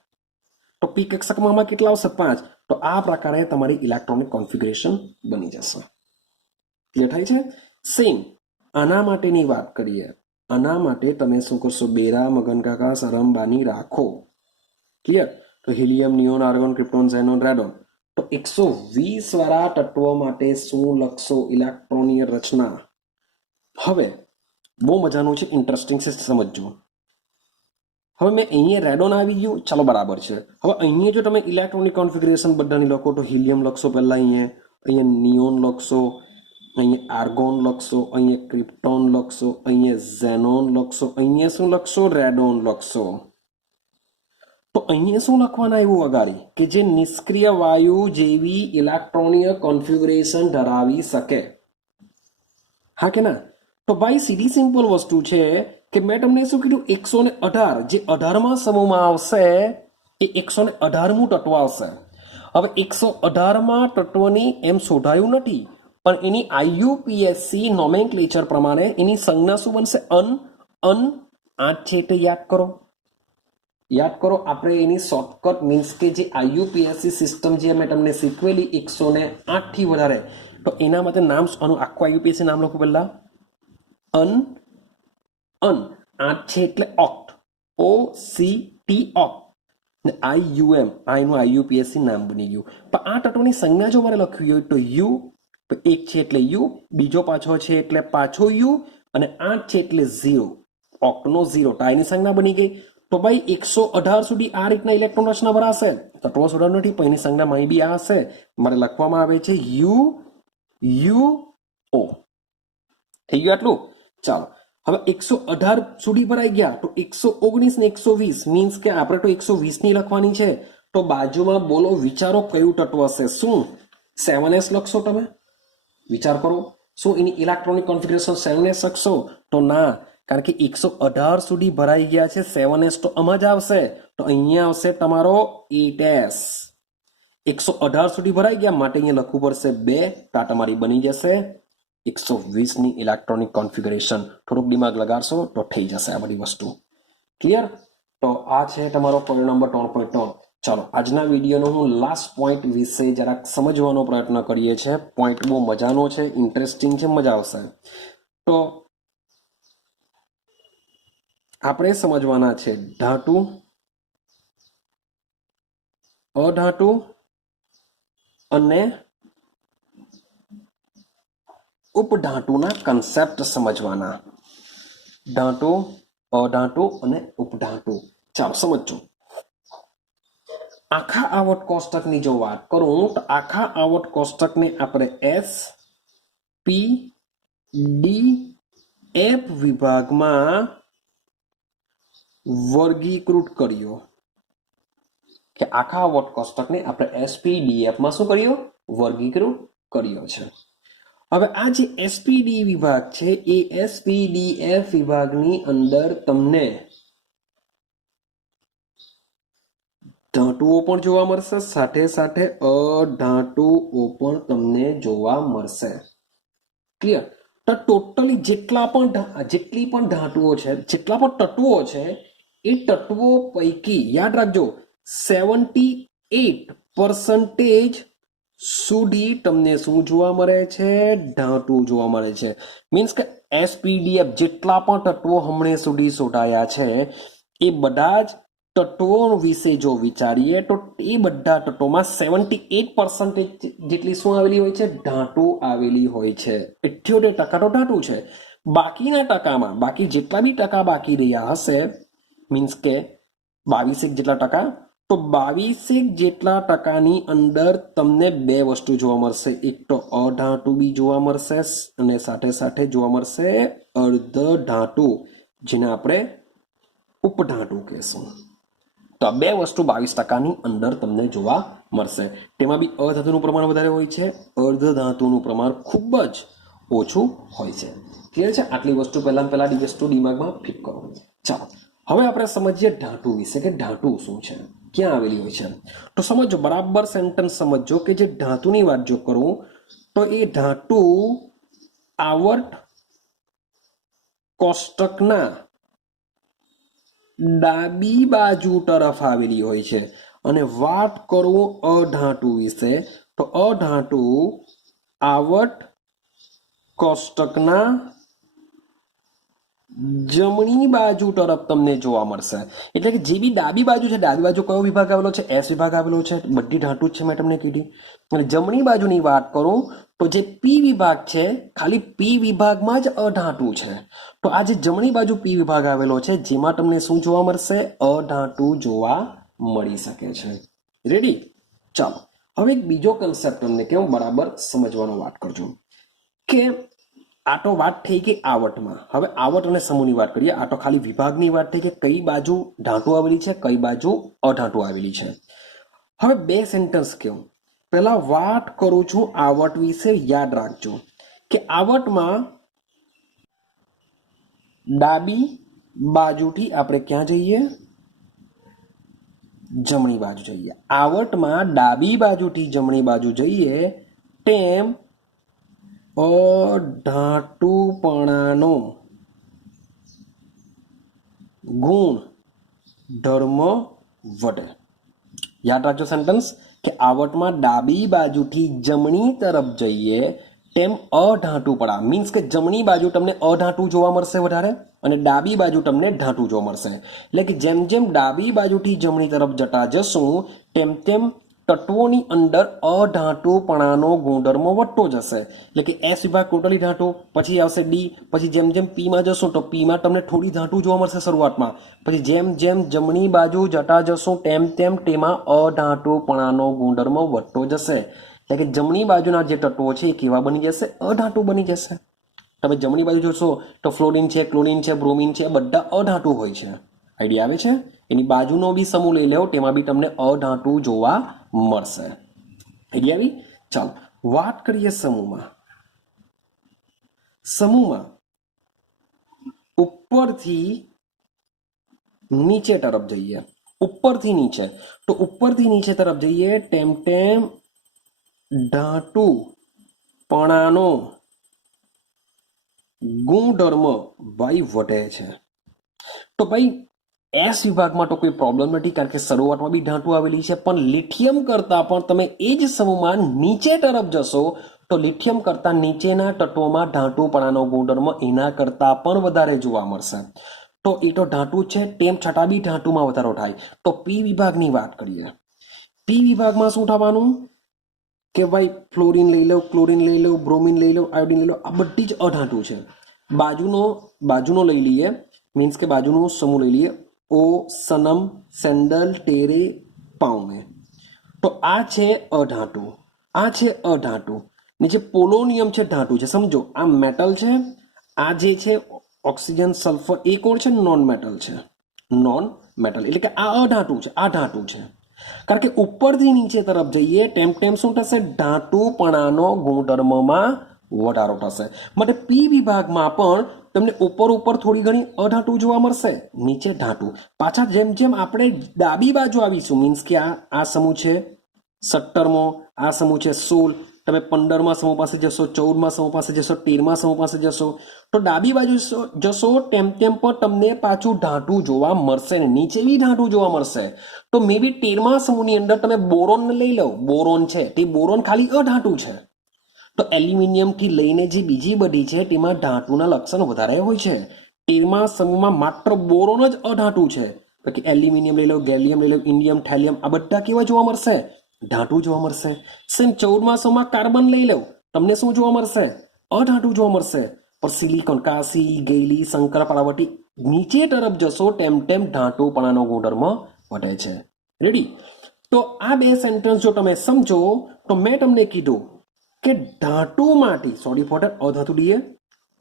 તો પી કક્ષકમાં આમાં કેટલા આવશે 5. તો આ પ્રકારે તમારી ઇલેક્ટ્રોનિક કોન્ફિગરેશન બની જશે. ક્લિયર થાય છે? સેમ આના માટેની વાત કરીએ. આના માટે તમે શું કરશો? બેરા, મગનકાકા, સરમબાની રાખો. ક્લિયર? તો helium, neon, argon, krypton, xenon, radon. તો 120 વાળા તત્વો માટે શું લખશો? ઇલેક્ટ્રોનીય રચના. હવે બહુ મજાનું છે, ઇન્ટરેસ્ટિંગ છે, સમજજો. હવે મેં અહીંયા રેડોન આવી ગયું, ચાલો બરાબર છે. હવે અહીંયા જો તમે ઇલેક્ટ્રોનિક કોન્ફિગરેશન બધાની લખો તો હિલિયમ લખશો પહેલા, અહીંયા નિયોન લખશો, અહીંયા આર્ગોન લખશો, અહીંયા ક્રિપ્ટોન લખશો, અહીંયા ઝેનોન લખશો, અહીંયા શું લખશો? રેડોન લખશો. તો અહીંયા શું લખવાના આવ્યું અગાડી? કે જે નિષ્ક્રિય વાયુ જેવી ઇલેક્ટ્રોનિય કોન્ફિગરેશન ધરાવી શકે. હા કે ના? તો ભાઈ સીધી સિમ્પલ વસ્તુ છે કે મેં તમને શું કીધું? 118 જે 18માં સમૂહમાં આવશે એ 118મું તત્વ આવશે. હવે 118માં તત્વની એમ શોધાયું નથી, પણ એની આઈયુપીએસસી નોમેનક્લેચર પ્રમાણે એની સંજ્ઞા શું બનશે? અન 8 છે એટલે યાદ કરો. આપણે એની શોર્ટકટ મીન્સ કે જે આઈયુપીએસસી સિસ્ટમ જે મેં તમને શીખવેલી 108 થી વધારે, તો એના માટે નામ આનું આખું આઈયુપીએસસી નામ લખું પહેલા. અન 8 છે એટલે ઓક્ટ, OCT ઓક્ટ. ને IUM આનું આઈયુપીએસસી નામ બની ગયું. પણ આ તત્વની સંજ્ઞા જો મારે લખવી હોય તો યુ, એક છે એટલે યુ, બીજો પાછો છે એટલે પાછો યુ, અને 8 છે એટલે 0, ઓક્ટનો 0. તો આની સંજ્ઞા બની ગઈ. તો ભાઈ 118 સુધી આ રીતના ઇલેક્ટ્રોન રચના ભરાશે. તત્વો શોધવાનું નથી, પણ એની સંજ્ઞા મારી બી આ હશે. મારે લખવામાં આવે છે UO. થઈ ગયું આટલું? ચાલો હવે 118 સુધી ભરાઈ ગયા તો 119 ને 120 મીન્સ કે આપણે તો 120 ની લખવાની છે. તો બાજુમાં બોલો, વિચારો કયું તત્વ હશે? શું 7s લખશો તમે? વિચાર કરો, શું એની ઇલેક્ટ્રોનિક કોન્ફિગરેશન 7s લખશો? તો ના, કારણ કે 118 સુધી ભરાઈ ગયા છે. 7s તો આમાં જ આવશે. તો અહીંયા આવશે તમારો 8s. 118 સુધી ભરાઈ ગયા માટે અહીંયા લખવું પડશે 2. તો તમારી બની જશે 120 ની ઇલેક્ટ્રોનિક કોન્ફિગરેશન. થોડુંક દિમાગ લગાડશો તો થઈ જશે આ બધી વસ્તુ. ક્લિયર? તો આ છે તમારો પોઈન્ટ નંબર 3.3. ચાલો આજના વિડીયોનો હું લાસ્ટ પોઈન્ટ વિશે જરાક સમજવાનો પ્રયત્ન કરીએ છીએ. પોઈન્ટ બહુ મજાનો છે, ઇન્ટરેસ્ટિંગ છે, મજા આવશે. તો આપણે સમજવાના છે ધાતુ, અધાતુ અને ઉપધાતુના કન્સેપ્ટ સમજવાના. ધાતુ, અધાતુ અને ઉપધાતુ. ચાલો સમજો. આખા આવર્ત કોષ્ટકની જો વાત કરું તો આખા આવર્ત કોષ્ટકને આપણે SPDF વિભાગમાં વર્ગીકૃત કર્યો. કે આખા આવર્ત કોષ્ટકને આપણે SPDFમાં શું કર્યો? વર્ગીકૃત કર્યો છે. હવે આ જે SPD વિભાગ છે એ SPDF વિભાગની અંદર તમને ધાતુઓ પણ જોવા મળશે, સાથે સાથે અધાતુઓ પણ તમને જોવા મળશે. ક્લિયર? તો ટોટલી જેટલી પણ ધાતુઓ છે, જેટલા પણ તત્વો છે, એ તત્વો પૈકી યાદ રાખજો 78% સુધી તમને શું જોવા મળે છે? ધાતુ જોવા મળે છે. મીન્સ કે SPDF જેટલા પણ તત્વો હમણાં સુધી શોધાયા છે એ બધા જ તત્વો વિશે જો વિચારીએ તો એ બધા તત્વોમાં 78% જેટલી શું આવેલી હોય છે? ધાતુ આવેલી હોય છે. 78% તો ધાતુ છે. બાકીના ટકામાં, બાકી જેટલા બી ટકા બાકી રહ્યા હશે, મીન્સ કે 22 જેટલા ટકા, તો 22 જેટલા ટકાની અંદર તમને બે વસ્તુ જોવા મળશે. એક તો અધાતુ બી જોવા મળશે અને સાથે સાથે જોવા મળશે અર્ધ ધાતુ, જેને આપણે ઉપધાતુ કહેશું. તો આ બે વસ્તુ 22%ની અંદર તમને જોવા મળશે. તેમાં બી અધાતુનું પ્રમાણ વધારે હોય છે, અર્ધ ધાતુનું પ્રમાણ ખૂબ જ ઓછું હોય છે. ક્લિયર છે? આટલી વસ્તુ પહેલા વસ્તુ દિમાગમાં ફિટ કરો. ચાલો હવે આપણે સમજીએ ધાતુ વિશે કે ધાતુ શું છે, ક્યાં આવેલી હોય છે. તો સમજો, બરાબર સેન્ટેન્સ સમજો કે જે ધાતુની વાત જો કરું તો એ ધાતુ આવર્ત કોષ્ટકના ડાબી બાજુ તરફ આવેલી હોય છે. અને વાત કરું અધાતુ વિશે તો અધાતુ આવટ કોષ્ટકના જમણી બાજુ તરફ તમને જોવા મળશે. એટલે કે જે બી ડાબી બાજુ છે, ડાબી બાજુ કયો વિભાગ આવેલો છે? એસ વિભાગ આવેલો છે. બધી ધાતુ જ છે, મેં તમને કીધી. અને જમણી બાજુની વાત કરું તો જે પી વિભાગ છે, ખાલી પી વિભાગમાં જ અધાતુ છે. તો આ જે જમણી બાજુ પી વિભાગ આવેલો છે, જેમાં તમને શું જોવા મળશે? અધાતુ જોવા મળી શકે છે. રેડી? ચાલો હવે એક બીજો કન્સેપ્ટ તમને કેમ બરાબર સમજવાનો વાત કરજો કે આ તો વાત થઈ ગઈ આવટમાં. હવે આવટ અને સમૂહની વાત કરીએ. આ તો ખાલી વિભાગની વાત થઈ કે કઈ બાજુ ધાતુ આવેલી છે, કઈ બાજુ અધાતુ આવેલી છે. હવે બે સેન્ટેન્સ કેવું. પહેલા વાત કરું છું આવટ વિશે. યાદ રાખજો કે આવટમાં ડાબી બાજુથી આપણે ક્યાં જઈએ? જમણી બાજુ જઈએ. આવટમાં ડાબી બાજુથી જમણી બાજુ જઈએ તેમ અધાતુપણાનો ગુણ ધર્મ વધે. યાદ રાખજો સેન્ટેન્સ કે આવટમાં ડાબી બાજુથી જમણી તરફ જઈએ તેમ અધાતુપણા મીન્સ કે જમણી બાજુ તમને અધાતુ જોવા મળશે વધારે અને ડાબી બાજુ તમને ધાતુ જોવા મળશે. એટલે કે જેમ જેમ ડાબી બાજુથી જમણી તરફ જતા જશું તેમ તેમ તત્વોની અંદર અધાતુપણાનો ગુણધર્મ વધતો જશે. એટલે કે એસ વિભાગ ટોટલી ધાતુ, પછી આવશે ડી, પછી જેમ જેમ પીમાં જશું તો પીમાં તમને થોડી ધાતુ જોવા મળશે શરૂઆતમાં, પછી જેમ જેમ જમણી બાજુ જતા જશું તેમ તેમ તેમાં અધાતુપણાનો ગુણધર્મ વધતો જશે. એટલે કે જમણી બાજુના જે તત્વો છે એ કેવા બની જશે? અધાતુ બની જશે. તમે જમણી બાજુ જોશો તો ફ્લોરિન છે, ક્લોરિન છે, બ્રોમિન છે, બધા અધાતુ હોય છે. આઈડિયા આવે છે? એની બાજુનો બી સમૂહ લઈ લેવો, તેમાં બી તમને અધાતુ જોવા મળશે. આઈડિયા આવી? ચાલો વાત કરીએ સમૂહમાં. સમૂહમાં ઉપરથી નીચે તરફ જઈએ. ઉપરથી નીચે તો ઉપરથી નીચે તરફ જઈએ તેમ તેમ ધાતુપણાનો ગુણધર્મ ભાઈ વધે છે. તો ભાઈ એસ વિભાગમાં તો કોઈ પ્રોબ્લેમ નથી કારણ કે શરૂઆતમાં બી ધાતુ આવેલી છે, પણ લિથિયમ કરતા પણ તમે એ જ સમૂહમાં નીચે તરફ જશો તો લિથિયમ કરતા નીચેના તત્વોમાં ધાતુપણાનો ગુણધર્મ એના કરતા પણ વધારે જોવા મળશે. તો એ તો ધાતુ છે, તેમ છતાં બી ધાતુમાં વધારો થાય. તો પી વિભાગની વાત કરીએ. પી વિભાગમાં શું થવાનું કે ભાઈ ફ્લોરિન લઈ લો, ક્લોરિન લઈ લો, બ્રોમિન લઈ લો, આયોડિન લઈ લો, આ બધી જ અધાતુ છે. બાજુનો લઈ લઈએ, મીન્સ કે બાજુનો સમૂહ લઈ લઈએ. ઓ, સનમ, સેન્ડલ, ટેરે, પાઉમે. તો આ છે અધાતુ, આ છે અધાતુ. નીચે પોલોનિયમ છે, ધાતુ છે. સમજો આ મેટલ છે, આ જે છે ઓક્સિજન, સલ્ફર, એ કોણ છે? નોન મેટલ છે. નોન મેટલ એટલે કે આ અધાતુ છે, આ ધાતુ છે. કારણ કે ઉપરથી નીચે તરફ જઈએ તેમ તેમ શું થશે? ધાતુપણાનો ગુણધર્મમાં વધારો થશે. માટે પી વિભાગમાં પણ તમને ઉપર થોડી ઘણી અધાતુ જોવા મળશે, નીચે ધાતુ. પાછા જેમ જેમ આપણે ડાબી બાજુ આવીશું, મીન્સ કે આ સમૂહ છે 17મો, આ સમૂહ છે 16, તમે 15મા સમૂહ પાસે જશો, 14મા સમૂહ પાસે જશો, 13મા સમૂહ પાસે જશો તો ડાબી બાજુ જશો તેમ તેમ પણ તમને પાછું ધાતુ જોવા મળશે ને નીચે બી ધાતુ જોવા મળશે. તો મે બી 13મા સમૂહની અંદર તમે બોરોન લઈ લો. બોરોન છે તે બોરોન ખાલી અધાતુ છે. તો એલ્યુમિનિયમથી લઈને જે બીજી બધી છે તેમાં ધાતુના લક્ષણ વધારે હોય છે. 13મા સમૂહમાં માત્ર બોરોન જ અધાતુ છે. બાકી એલ્યુમિનિયમ લઈ લો, ગેલિયમ લઈ લો, ઇન્ડિયમ, થેલિયમ, આ બધા કેવા જોવા મળશે? ધાતુ જોવા મળશે. સેમ 14મા સમૂહમાં કાર્બન લઈ લો, તમને શું જોવા મળશે? અધાતુ જોવા મળશે. પણ સિલિકોન, કાસી, ગેલી, શંકર પાર્વતી નીચે તરફ જશો તેમ તેમ ધાતુપણાનો ગુણધર્મ વધે છે. રેડી? તો આ બે સેન્ટેન્સ જો તમે સમજો તો મેં તમને કીધું કે ધાતુમાંથી, સોરી ફોર અધાતુ ડીએ,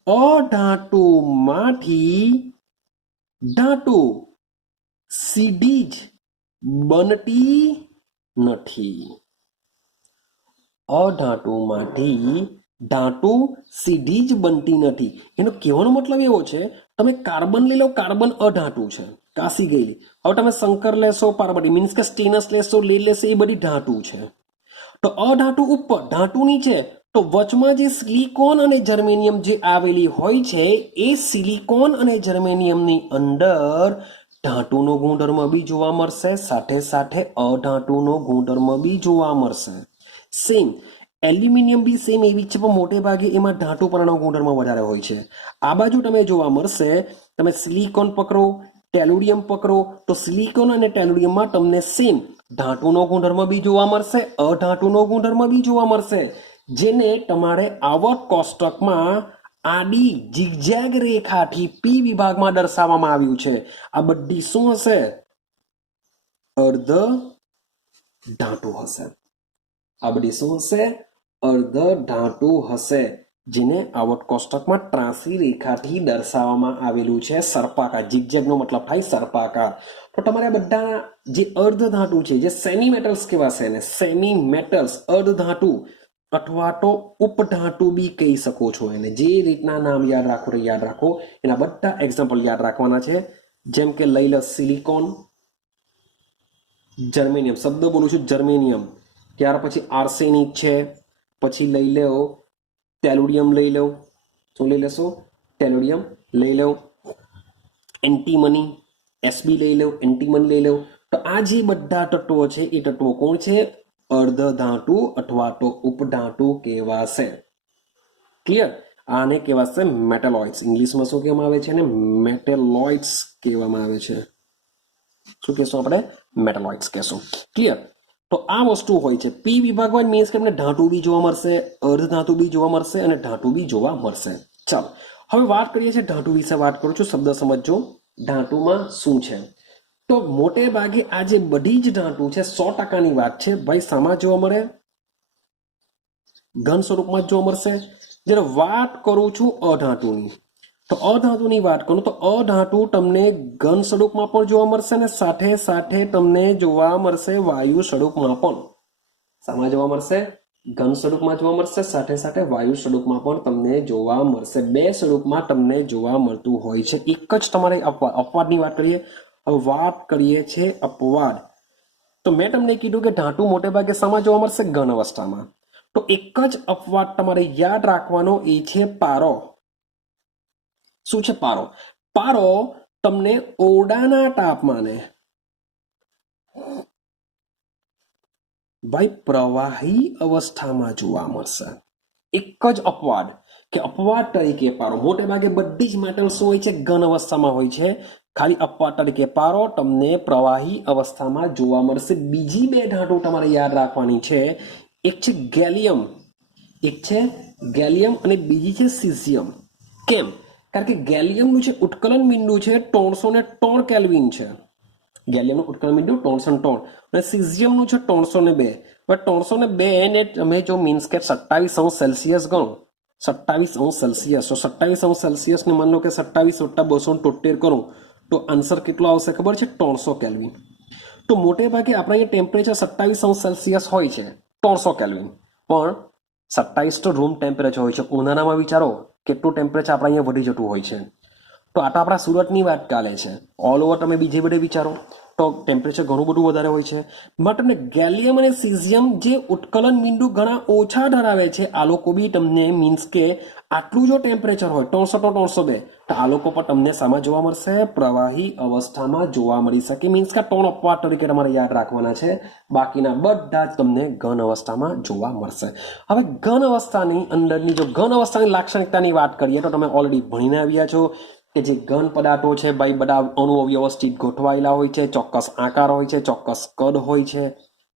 અધાતુમાંથી ધાતુ સીધી જ બનતી નથી. અધાતુમાંથી ધાતુ સીધી જ બનતી નથી. એનો કહેવાનો મતલબ એવો છે, તમે કાર્બન લઈ લો, કાર્બન અધાતુ છે, કાસી ગયેલી. હવે તમે શંકર લેશો, પાર્વતી મીન્સ કે સ્ટેનસ લેશો, લેડ લેશો, એ બધી ધાતુ છે. તો અધાતુ ઉપર, ધાતુ નીચે, તો વચમાં જે સિલિકોન અને જર્મેનિયમ જે આવેલી હોય છે એ સિલિકોન અને જર્મેનિયમની અંદર ધાતુનો ગુણધર્મ બી જોવા મળશે, સાથે સાથે અધાતુનો ગુણધર્મ બી જોવા મળશે. સેમ એલ્યુમિનિયમ બી સેમ એવી જ છે, પણ મોટે ભાગે એમાં ધાતુપણાનો ગુણધર્મ વધારે હોય છે. આ બાજુ તમે જોવા મળશે, તમે સિલિકોન પકડો, ટેલુડિયમ પકડો, તો સિલિકોન અને ટેલુડિયમમાં તમને સેમ ધાતુનો ગુણધર્મ બી જોવા મળશે, અધાતુનો ગુણધર્મ બી જોવા મળશે, જેને તમારે આવર્ત કોષ્ટકમાં આડી ઝિગઝેગ રેખાથી પી વિભાગમાં દર્શાવવામાં આવ્યું છે. આ બધી શું હશે? અર્ધ ધાતુ હશે. આ બધી શું હશે? અર્ધ ધાતુ હશે, જેને આવર્ત કોષ્ટકમાં ત્રાંસી રેખાથી દર્શાવવામાં આવેલું છે. સર્પાકાર, ઝિગઝેગનો મતલબ થાય સર્પાકાર. તો તમારે આ બધા જે અર્ધ ધાતુ છે, જે સેમી મેટલ્સ કહેવાશે ને, સેમી મેટલ્સ, અર્ધ ધાતુ અથવા તો ઉપધાતુ બી કહી શકો છો એને. જે રીતના નામ યાદ રાખો, એના બધા એક્ઝામ્પલ યાદ રાખવાના છે. જેમ કે લઈ લો સિલિકોન, જર્મેનિયમ, શબ્દ બોલું છું જર્મેનિયમ, ત્યાર પછી આર્સેનિક છે, પછી લઈ લો ટેલુડિયમ, લઈ લો, શું લઈ લેશો? ટેલુડિયમ લઈ લો, એન્ટીમની, એસબી લઈ લો, એન્ટીમની લઈ લો. તો આ જે બધા તત્વો છે, એ તત્વો કોણ છે? અર્ધ ધાતુ અથવા તો ઉપધાતુ કહેવાશે. ક્લિયર? આને કહેવાશે મેટેલોઇડ્સ. ઇંગ્લિશમાં શું કહેવામાં આવે છે? ને મેટેલોઇડ્સ કહેવામાં આવે છે. શું કહેશું આપણે? મેટેલોઇડ્સ કહેશું. ક્લિયર? તો આ વસ્તુ હોય છે. પી વિભાગમાં મીન્સ કે તમને ધાતુ બી જોવા મળશે, અર્ધ ધાતુ બી જોવા મળશે અને ધાતુ બી જોવા મળશે. ચાલો હવે વાત કરીએ છીએ ધાતુ વિશે. વાત કરું છું, શબ્દ સમજજો. ધાતુમાં શું છે? તો મોટે ભાગે આ જે બધી જ ધાતુ છે 100%ની વાત છે ભાઈ, શામાં જોવા મળે? ઘન સ્વરૂપમાં જોવા મળશે. જ્યારે વાત કરું છું અધાતુની, તો અધાતુની વાત કરું તો અધાતુ તમને ઘન સ્વરૂપમાં પણ જોવા મળશે ને સાથે સાથે તમને જોવા મળશે વાયુ સ્વરૂપમાં પણ. શામાં જોવા મળશે? ઘન સ્વરૂપમાં જોવા મળશે, સાથે સાથે વાયુ સ્વરૂપમાં પણ તમને જોવા મળશે. બે સ્વરૂપમાં તમને જોવા મળતું હોય છે. એક જ તમારે અપવાદની વાત કરીએ. વાત કરીએ છે અપવાદ. તો મેં તમને કીધું કે ધાતુ મોટે ભાગે શામાં જોવા મળશે? ઘન અવસ્થામાં. તો એક જ અપવાદ તમારે યાદ રાખવાનો, એ છે પારો. શું છે પારો? પારો તમને ઓરડાના તાપમાને ભાઈ પ્રવાહી અવસ્થામાં જોવા મળશે. એક જ અપવાદ, કે અપવાદ તરીકે પારો. મોટે ભાગે બધી જ મેટલ્સ હોય છે ઘન અવસ્થામાં હોય છે, ખાલી અપવાદ તરીકે પારો તમને પ્રવાહી અવસ્થામાં જોવા મળશે. બીજી બે ધાતુ તમારે યાદ રાખવાની છે. એક છે ગેલિયમ, અને બીજી છે સીઝિયમ. કેમ? કારણ કે ગેલિયમનું જે ઉત્કલન બિંદુ છે 303 કેલ્વિન છે. ગેલિયમનું ઉત્કલન બિંદુ 303 અને સીઝિયમનું છે 302. હવે 302 ને તમે જો મીન્સ કે 27° સેલ્સિયસ ગણો, 27° સેલ્સિયસ, તો 27° સેલ્સિયસ ને માની લો કે 27 + 273 કરો, તો આન્સર કેટલો આવશે ખબર છે? 300 કેલ્વિન. તો મોટે ભાગે આપણે અહીંયા ટેમ્પરેચર 27° સેલ્સિયસ હોય છે, 300 કેલ્વિન, પણ 27 તો રૂમ ટેમ્પરેચર હોય છે. ઉનાળામાં વિચારો કેટલું ટેમ્પરેચર આપણે અહીંયા વધી જતું હોય છે. તો આ તો આપણા સુરતની વાત ચાલે છે. ઓલ ઓવર તમે બીજે બધે વિચારો તો ટેમ્પરેચર ઘણું બધું વધારે હોય છે. બટ તમને ગેલિયમ અને સીઝિયમ જે ઉત્કલન બિંદુ ઘણા ઓછા ધરાવે છે, આ લોકો બી તમને મીન્સ કે આટલું જો ટેમ્પરેચર હોય 300 to 302, તો આ લોકો પર તમને શામાં જોવા મળશે? પ્રવાહી અવસ્થામાં જોવા મળી શકે. મીન્સ કે 3 અપવાદ તરીકે તમારે યાદ રાખવાના છે. બાકીના બધા જ તમને ઘન અવસ્થામાં જોવા મળશે. હવે ઘન અવસ્થાની અંદરની જો ઘન અવસ્થાની લાક્ષણિકતાની વાત કરીએ તો તમે ઓલરેડી ભણીને આવ્યા છો કે જે ઘન પદાર્થો છે ભાઈ બધા અણુઓ વ્યવસ્થિત ગોઠવાયેલા હોય છે, ચોક્કસ આકાર હોય છે, ચોક્કસ કદ હોય છે.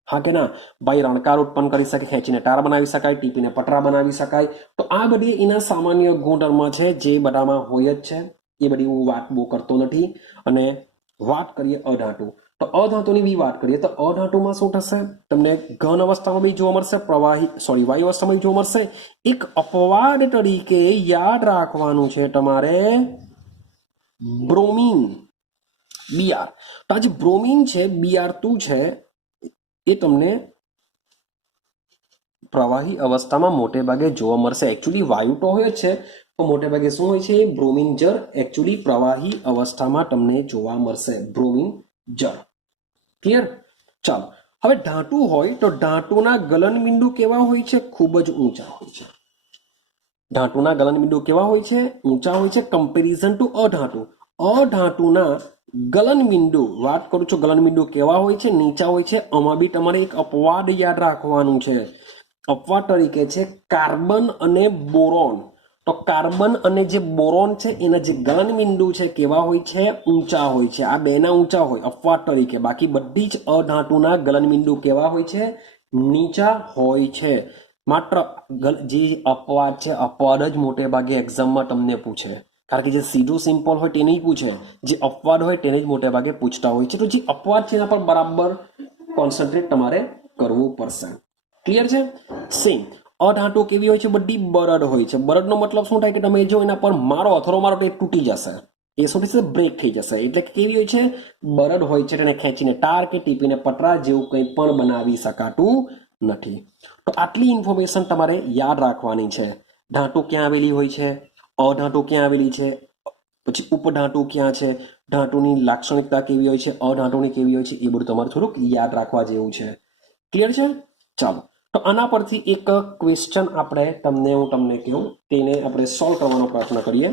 હા કે ના ભાઈ? રણકાર ઉત્પન્ન કરી શકે, ખેંચીને તાર બનાવી શકાય, ટીપીને પતરા બનાવી શકાય. તો આ બધી એના સામાન્ય ગુણધર્મ છે જે બધામાં હોય જ છે. એ બધી હું વાત બહુ કરતો નથી. અને વાત કરીએ અધાતુ, તો અધાતુની બી વાત કરીએ તો અધાતુમાં શું થશે? તમને ઘન અવસ્થામાં બી જોવા મળશે, વાયુ અવસ્થામાં બી જોવા મળશે. એક અપવાદ તરીકે યાદ રાખવાનું છે તમારે બ્રોમિન, બીઆર. તો આ જે બ્રોમિન છે, BR2 છે, એ તમને પ્રવાહી અવસ્થામાં મોટે ભાગે જોવા મળશે. એકચ્યુઅલી વાયુ તો હોય જ છે, પણ મોટે ભાગે શું હોય છે? બ્રોમિન જળ એકચ્યુઅલી પ્રવાહી અવસ્થામાં તમને જોવા મળશે. બ્રોમિન જળ. ક્લિયર? ચાલો હવે ધાતુ હોય તો ધાતુના ગલન બિંદુ કેવા હોય છે? ખૂબ જ ઊંચા હોય છે. ધાતુના ગલન બિંદુ કેવા હોય છે? ઊંચા હોય છે કમ્પેરિઝન ટુ અધાતુ. અધાતુના ગલનબિંદુ વાત કરું છું, ગલનબિંદુ કેવા હોય છે? નીચા હોય છે. આમાં બી તમારે એક અપવાદ યાદ રાખવાનું છે. અપવાદ તરીકે છે કાર્બન અને બોરોન. તો કાર્બન અને જે બોરોન છે એના જે ગલનબિંદુ છે કેવા હોય છે? ઊંચા હોય છે. આ બેના ઊંચા હોય અપવાદ તરીકે. બાકી બધી જ અધાતુના ગલનબિંદુ કેવા હોય છે? નીચા હોય છે. માત્ર જે અપવાદ છે, અપવાદ જ મોટે ભાગે એક્ઝામમાં તમને પૂછે. કારણ કે જે સીધું સિમ્પલ હોય તે નહીં પૂછે, જે અપવાદ હોય તેને જ મોટે ભાગે પૂછતા હોય છે. તો જે અપવાદ છે એના પર બરાબર કોન્સન્ટ્રેટ તમારે કરવું પડશે. ક્લિયર છે? સેમ અધાતુ કેવી હોય છે? બધી બરડ હોય છે. બરડનો મતલબ શું થાય કે તમે જો એના પર મારો અથરો મારો તો એ તૂટી જશે, એ શું થશે? બ્રેક થઈ જશે. એટલે કે કેવી હોય છે? બરડ હોય છે. તેને ખેંચીને તાર કે ટીપીને પતરા જેવું કંઈ પણ બનાવી શકાતું નથી. તો આટલી ઇન્ફોર્મેશન તમારે યાદ રાખવાની છે. ધાતુ ક્યાં આવેલી હોય છે? અધાતુ ક્યાં આવેલી છે? પછી ઉપધાતુ ક્યાં છે? ધાતુની લાક્ષણિકતા કેવી હોય છે? અધાતુની કેવી હોય છે? એ બધું તમારે થોડુંક યાદ રાખવા જેવું છે. ક્લિયર છે? ચાલો, તો આના પરથી એક ક્વેશ્ચન હું તમને કહું, તેને આપણે સોલ્વ કરવાનો પ્રયત્ન કરીએ.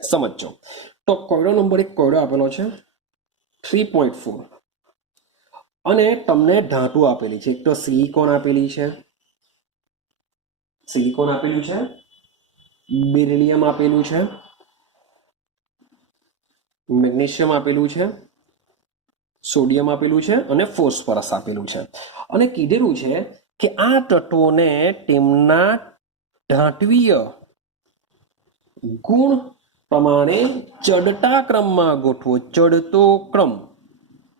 સમજો. તો કોયડો નંબર 1 કોયડો આપેલો છે 3.4 અને તમને ધાતુ આપેલી છે. એક તો સિલિકોન આપેલી છે, સિલિકોન આપેલું છે, બેરિલિયમ આપેલું છે, મેગ્નેશિયમ આપેલું છે, સોડિયમ આપેલું છે અને ફોસ્ફરસ આપેલું છે. અને કીધેલું છે કે આ તત્વોને તેમના ધાત્વીય ગુણ પ્રમાણે ચડતા ક્રમમાં ગોઠવો. ચડતો ક્રમ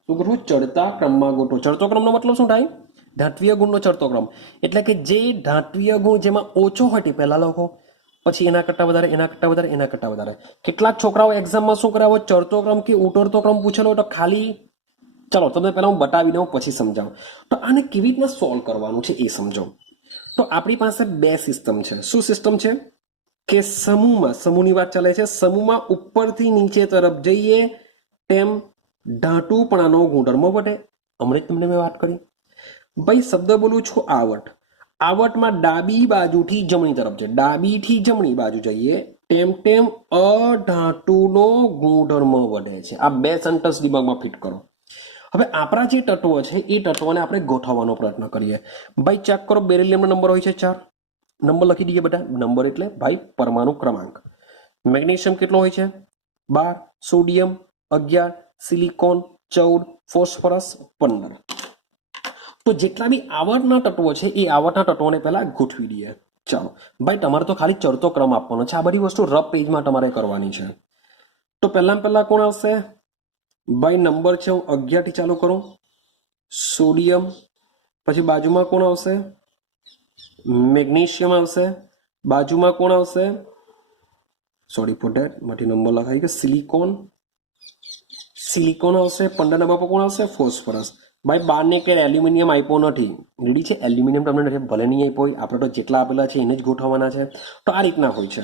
શું ગોઠવું? ચડતા ક્રમમાં ગોઠવો. ચડતો ક્રમનો મતલબ શું થાય? ધાત્વીય ગુણનો ચડતો ક્રમ. એટલે કે જે ધાત્વીય ગુણ જેમાં ઓછો હોય તે પહેલા લખો, પછી એના કરતા વધારે, એના કરતા વધારે, એના કરતા વધારે. કેટલાક છોકરાઓ એક્ઝામમાં શું કરાવો? ચડતો ક્રમ કે ઉતરતો ક્રમ પૂછેલો તો ખાલી, ચલો તમને પહેલા હું બતાવી દઉં પછી સમજાવું. તો આને કેવી રીતના સોલ્વ કરવાનું છે એ સમજો. તો આપણી પાસે બે સિસ્ટમ છે. શું સિસ્ટમ છે? કે સમૂહની વાત ચાલે છે. સમૂહમાં ઉપરથી નીચે તરફ જઈએ તેમ ધાતુપણાનો ગુણધર્મ વધે. હમણાં જ તમને મેં વાત કરી. ભાઈ શબ્દ બોલું છું આવટ. આવટમાં ડાબી બાજુથી જમણી તરફ છે. ડાબીથી જમણી બાજુ જઈએ તેમ તેમ અધાતુનો ગુણધર્મ વધે છે. આ બે સેન્ટેન્સ દિમાગમાં ફિટ કરો. હવે આપણા જે તત્વો છે એ તત્વોને આપણે ગોઠવવાનો પ્રયત્ન કરીએ. ભાઈ ચેક કરો, બેરિલિયમનો નંબર હોય છે 4. નંબર લખી દઈએ બધા. નંબર એટલે ભાઈ પરમાણુ ક્રમાંક. મેગ્નેશિયમ કેટલો હોય છે? 12. સોડિયમ 11. સિલિકોન 14. ફોસ્ફરસ 15. તો જેટલા બી આવર્તના તત્વો છે એ આવર્તના તત્વોને પહેલા ગોઠવી દઈએ. ચાલો ભાઈ, તમારે તો ખાલી ચડતો ક્રમ આપવાનો છે. આ બધી વસ્તુ રફ પેજમાં તમારે કરવાની છે. તો પહેલા કોણ આવશે? ભાઈ નંબર છે, હું 11 થી ચાલુ કરું. સોડિયમ. પછી બાજુમાં કોણ આવશે? મેગ્નેશિયમ આવશે. બાજુમાં કોણ આવશે? સોરી ફોર ધેટ, માંથી નંબર લખાઈ ગયો. સિલિકોન આવશે. 15 નંબર પર કોણ આવશે? ફોસ્ફરસ. ભાઈ 12 કે એલ્યુમિનિયમ આપ્યો નથી. રેડી છે? એલ્યુમિનિયમ તમને નથી, ભલે નહીં આપ્યો હોય, આપણે તો જેટલા આપેલા છે એને જ ગોઠવવાના છે. તો આ રીતના હોય છે.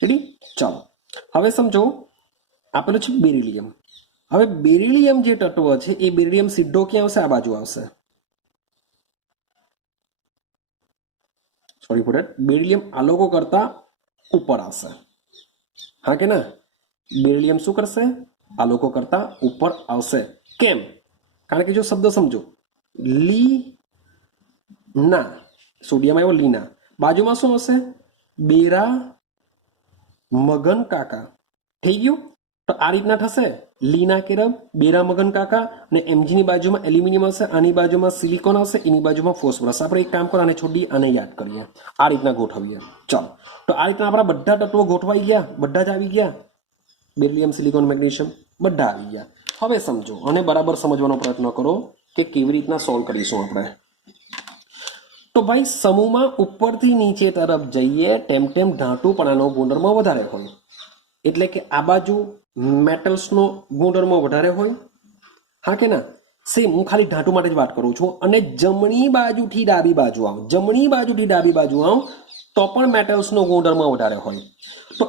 રેડી? ચાલો હવે સમજો, આપેલું છે બેરિલિયમ. હવે બેરિલિયમ જે તત્વ છે એ બેરિલિયમ સીધો ક્યાં આવશે? આ બાજુ આવશે. સોરી ફોર ધેટ, બેરિલિયમ આલોકો કરતા ઉપર આવશે. હા કે ના? બેરિલિયમ શું કરશે? આલોકો કરતા ઉપર આવશે. કેમ? કારણ કે જો શબ્દ સમજો, લીના, સોડિયમ આવ્યો લીના, બાજુમાં શું હશે? બેરા મગન કાકા. થઈ ગયું? તો આ રીતના થશે. લીના કેરબ, બેરા મગન કાકા, અને એમજીની બાજુમાં એલ્યુમિનિયમ હશે, આની બાજુમાં સિલિકોન હશે, એની બાજુમાં ફોસ્ફરસ. આપણે એક કામ કરો, આને છોડી આને યાદ કરીએ. આ રીતના ગોઠવીએ. ચાલો, તો આ રીતના આપણા બધા તત્વો ગોઠવાઈ ગયા. બધા જ આવી ગયા. બેરિલિયમ, સિલિકોન, મેગ્નેશિયમ બધા આવી ગયા. હવે સમજો અને બરાબર સમજવાનો પ્રયત્ન કરો કે કેવી રીતના સોલ્વ કરીશું આપણે. તો ભાઈ સમૂહમાં ઉપરથી નીચે તરફ જઈએ તેમ તેમ ધાતુપણાનો ગુણધર્મ વધારે હોય. એટલે કે આ બાજુ મેટલ્સનો ગુણધર્મ વધારે હોય. હા કે ના? સેમ હું ખાલી ધાતુ માટે જ વાત કરું છું. અને જમણી બાજુથી ડાબી બાજુ આવો, જમણી બાજુથી ડાબી બાજુ આવો તો પણ મેટલ્સનો ગુણધર્મ વધારે હોય. તો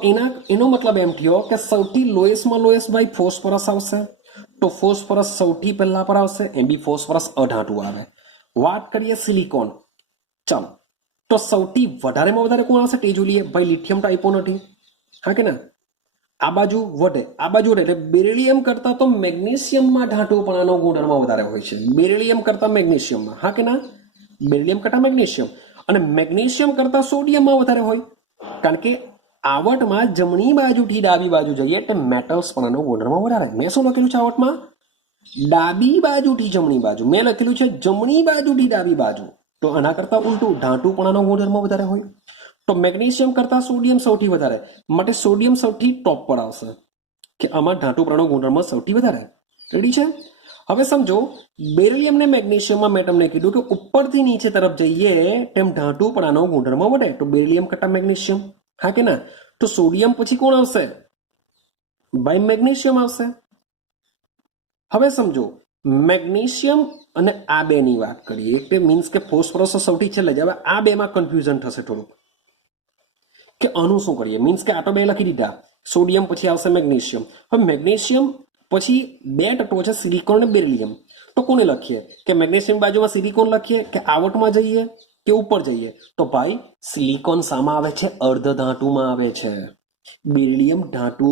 એનો મતલબ એમ થયો કે સૌથી લોએસ્ટમાં લોએસ્ટ ભાઈ ફોસ્ફરસ આવશે. તો ફોસ્ફરસ સૌથી પહેલા પર આવશે. એમ બી ફોસ્ફરસ અધાતુ આવે. વાત કરીએ સિલિકોન. ચાલો, તો સૌથી વધારેમાં વધારે કોણ આવશે તે જોઈ લઈએ. ભાઈ લિથિયમ તો આપ્યો નથી. હા કે ના? આ બાજુ વધે, આ બાજુ વધે, એટલે બેરિલિયમ કરતા તો મેગ્નેશિયમમાં ઢાંટુપણાનો ગુણધર્મ વધારે હોય છે. બેરિલિયમ કરતા મેગ્નેશિયમમાં, હા કે ના? બેરિલિયમ કરતા મેગ્નેશિયમ, અને મેગ્નેશિયમ કરતા સોડિયમમાં વધારે હોય, કારણ કે આવટમાં જમણી બાજુથી ડાબી બાજુ જઈએ એટલે મેટલ્સપણાનો ગુણધર્મ વધારે. મેં શું લખેલું છે આવટમાં? ડાબી બાજુથી જમણી બાજુ. મેં લખેલું છે જમણી બાજુથી ડાબી બાજુ, તો આના કરતા ઉલટું, ઢાંટુપણાનો ગુણધર્મ વધારે હોય. તો મેગ્નેશિયમ કરતા સોડિયમ સૌથી વધારે, માટે સોડિયમ સૌથી ટોપ પર આવશે કે આમાં ઢાંટુપણાનો ગુણધર્મ સૌથી વધારે. રેડી છે? હવે સમજો, બેરિલિયમ ને મેગ્નેશિયમમાં મેં તમને કીધું કે ઉપરથી નીચે તરફ જઈએ તેમ ઢાંટુપણાનો ગુણધર્મ વધે, તો બેરિલિયમ કરતા મેગ્નેશિયમ, હા કે ના? તો સોડિયમ પછી કોણ આવશે? ભાઈ મેગ્નેશિયમ આવશે. હવે સમજો, મેગ્નેશિયમ અને આ બેની વાત કરીએ, એટલે મીન્સ કે ફોસ્ફરસ સૌથી છેલ્લે જ. હવે આ બેમાં કન્ફ્યુઝન થશે થોડુંક કે આનું શું કરીએ. મીન્સ કે આ તો બે લખી દીધા, સોડિયમ પછી આવશે મેગ્નેશિયમ. હવે મેગ્નેશિયમ પછી બે તત્વો છે, સિલિકોન અને બેરિલિયમ. તો કોને લખીએ? કે મેગ્નેશિયમ બાજુમાં સિલિકોન લખીએ, કે આવટમાં જઈએ, કે ઉપર જઈએ? તો ભાઈ સિલિકોન શામાં આવે છે? અર્ધ ધાતુમાં આવે છે. બેરિલિયમ ધાતુ,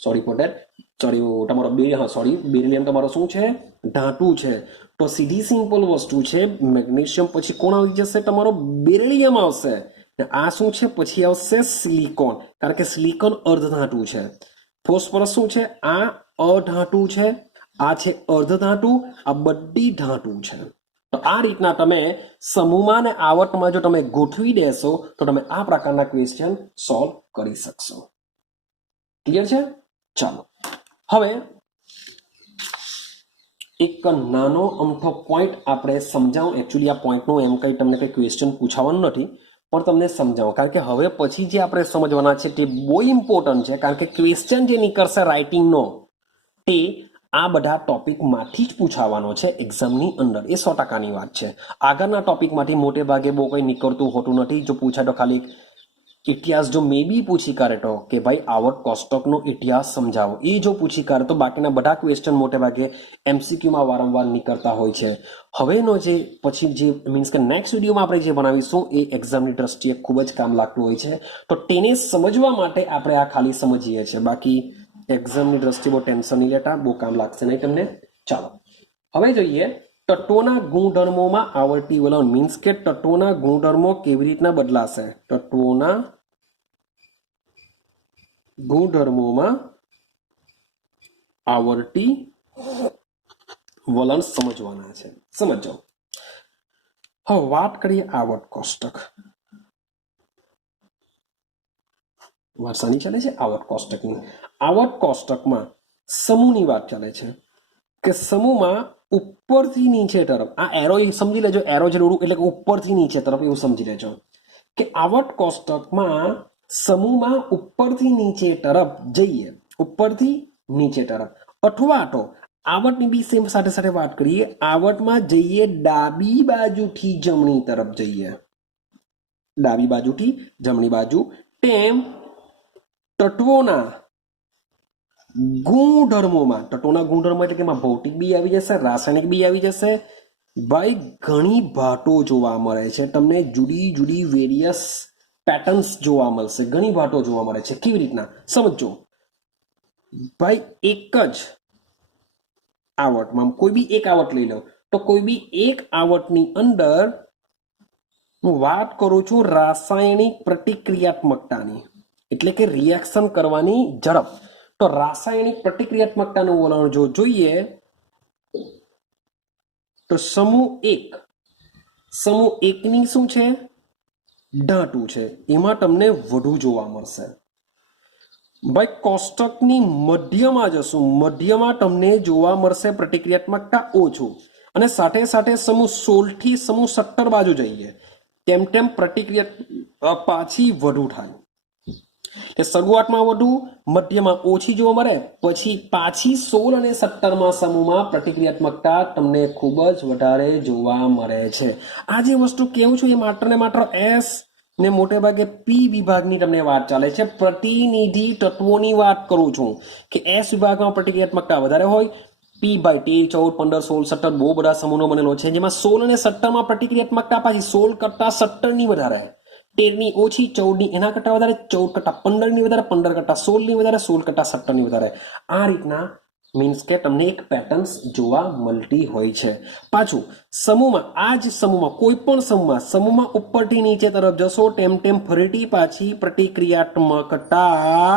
સોરી ફોર ધેટ, તમારો બેરિલિયમ તમારો શું છે? ધાતુ છે. તો સીધી સિમ્પલ વસ્તુ છે, મેગ્નેશિયમ પછી કોણ આવી જશે? તમારો બેરિલિયમ આવશે. આ શું છે? પછી આવશે સિલિકોન, કારણ કે સિલિકોન અર્ધધાતુ છે. ફોસ્ફરસ શું છે? આ અધાતુ છે, આ છે અર્ધધાતુ, આ બધી ધાતુ છે. તો આ રીતના તમે સમૂહમાં અને આવટમાં જો તમે ગોઠવી દેશો તો તમે આ પ્રકારના ક્વેશ્ચન સોલ્વ કરી શકશો. ક્લિયર છે? ચાલો, હવે એક નાનો અમથો પોઈન્ટ આપણે સમજાવું. એકચ્યુઅલી આ પોઈન્ટનું એમ કંઈ તમને કંઈ ક્વેશ્ચન પૂછાવાનું નથી, પણ તમને સમજાવો, કારણ કે હવે પછી જે આપણે સમજવાના છે તે બહુ ઇમ્પોર્ટન્ટ છે. કારણ કે ક્વેશ્ચન જે નીકળશે રાઇટિંગનો તે આ બધા ટોપિકમાંથી જ પૂછાવાનો છે એક્ઝામની અંદર. એ 100%ની વાત છે. આગળના ટોપિકમાંથી મોટે ભાગે બહુ કંઈ નીકળતું હોતું નથી. જો પૂછાય તો ખાલી ઇતિહાસ જો મે બી પૂછી કાઢે તો કે ભાઈ આવટ કોષ્ટકનો ઇતિહાસ સમજાવો, એ જો પૂછી કાઢે તો બાકીના બધા ક્વેશ્ચન મોટે ભાગે એમસીક્યુમાં વારંવાર નીકળતા હોય છે. હવેનો જે પછી જે મીન્સ કે નેક્સ્ટ વિડીયોમાં આપણે જે બનાવીશું એ એક્ઝામની દ્રષ્ટિએ ખૂબ જ કામ લાગતું હોય છે. તો તેને સમજવા માટે આપણે આ ખાલી સમજીએ છીએ. બાકી એક્ઝામની દ્રષ્ટિએ બહુ ટેન્શન નહીં લેતા, બહુ કામ લાગશે નહીં તમને. ચાલો હવે જોઈએ તત્વોના ગુણધર્મોમાં આવર્તી વલણ. મીન્સ કે તત્વોના ગુણધર્મો કેવી રીતના બદલાશે. તત્વોના ગુણધર્મોમાં આવર્તી વલણ સમજવાના છે. સમજો. હવે વાત કરીએ આવર્ત કોષ્ટક. વારસાની ચાલે છે આવર્ત કોષ્ટકની. આવર્ત કોષ્ટકમાં સમૂહની વાત ચાલે છે કે સમૂહમાં ઉપરથી નીચે તરફ, આ એરો સમજી લેજો, એરો જે દોરું એટલે કે ઉપરથી નીચે તરફ, એવું સમજી લેજો કે આવર્ત કોષ્ટકમાં સમૂહમાં ઉપરથી નીચે તરફ જઈએ, ઉપરથી નીચે તરફ, અથવા તો આવર્તની બી સેમ સાથે સાથે વાત કરીએ, આવર્તમાં જઈએ ડાબી બાજુથી જમણી તરફ જઈએ, ડાબી બાજુથી જમણી બાજુ, તેમ તત્વોના ગુણધર્મોમાં, તત્વોના ગુણધર્મો એટલે કે એમાં ભૌતિક બી આવી જશે, રાસાયણિક બી આવી જશે. ભાઈ ઘણી ભાતો જોવા મળે છે તમને, જુદી જુદી વેરિયસ પેટર્ન્સ જોવા મળશે, ઘણી ભાતો જોવા મળે છે. કેવી રીતના સમજો ભાઈ. એક જ આવર્તમાં કોઈ બી એક આવર્ત લઈ લો, તો કોઈ બી એક આવર્તની અંદર હું વાત કરું છું રાસાયણિક પ્રતિક્રિયાત્મકતાની, એટલે કે રિએક્શન કરવાની ઝડપ. તો રાસાયણિક પ્રતિક્રિયાત્મકતાનું વલણ જો જોઈએ તો સમૂહ એકની શું છે? ધાતુ છે, એમાં તમને વધુ જોવા મળશે. ભાઈ કોષ્ટકની મધ્યમાં જશું, મધ્યમાં તમને જોવા મળશે પ્રતિક્રિયાત્મકતા ઓછું, અને સાથે સાથે સમૂહ 16 થી સમૂહ 17 બાજુ જઈએ તેમ તેમ પ્રતિક્રિયા પાછી વધુ થાય. કે શરૂઆતમાં વધુ, મધ્યમાં ઓછી જોવા મળે, પછી પાછી 16 અને 17માં સમૂહમાં પ્રતિક્રિયાત્મકતા તમને ખૂબ જ વધારે જોવા મળે છે. આ જે વસ્તુ કેવું છું એ માત્ર ને માત્ર એસ ને મોટે ભાગે પી વિભાગની તમને વાત ચાલે છે. પ્રતિનિધિ તત્વોની વાત કરું છું કે એસ વિભાગમાં પ્રતિક્રિયાત્મકતા વધારે હોય, પી ભાઈ 13, 14, 15, 16, 17 બહુ બધા સમૂહનો બનેલો છે, જેમાં 16 અને 17માં પ્રતિક્રિયાત્મકતા પાછી 16 કરતા 17 ની વધારે. 13 ઓછી, 14 એના કરતા વધારે, 14 કરતા 15 વધારે, 15 કરતા 16 વધારે, 16 કરતા 17 વધારે. આ રીતના મીન્સ કે તમને એક પેટર્ન્સ જોવા મળતી હોય છે. પાછું સમૂહમાં, આ જ સમૂહમાં કોઈ પણ સમૂહમાં ઉપરથી નીચે તરફ જશો તેમ તેમ ફરીથી પાછી પ્રતિક્રિયાત્મકતા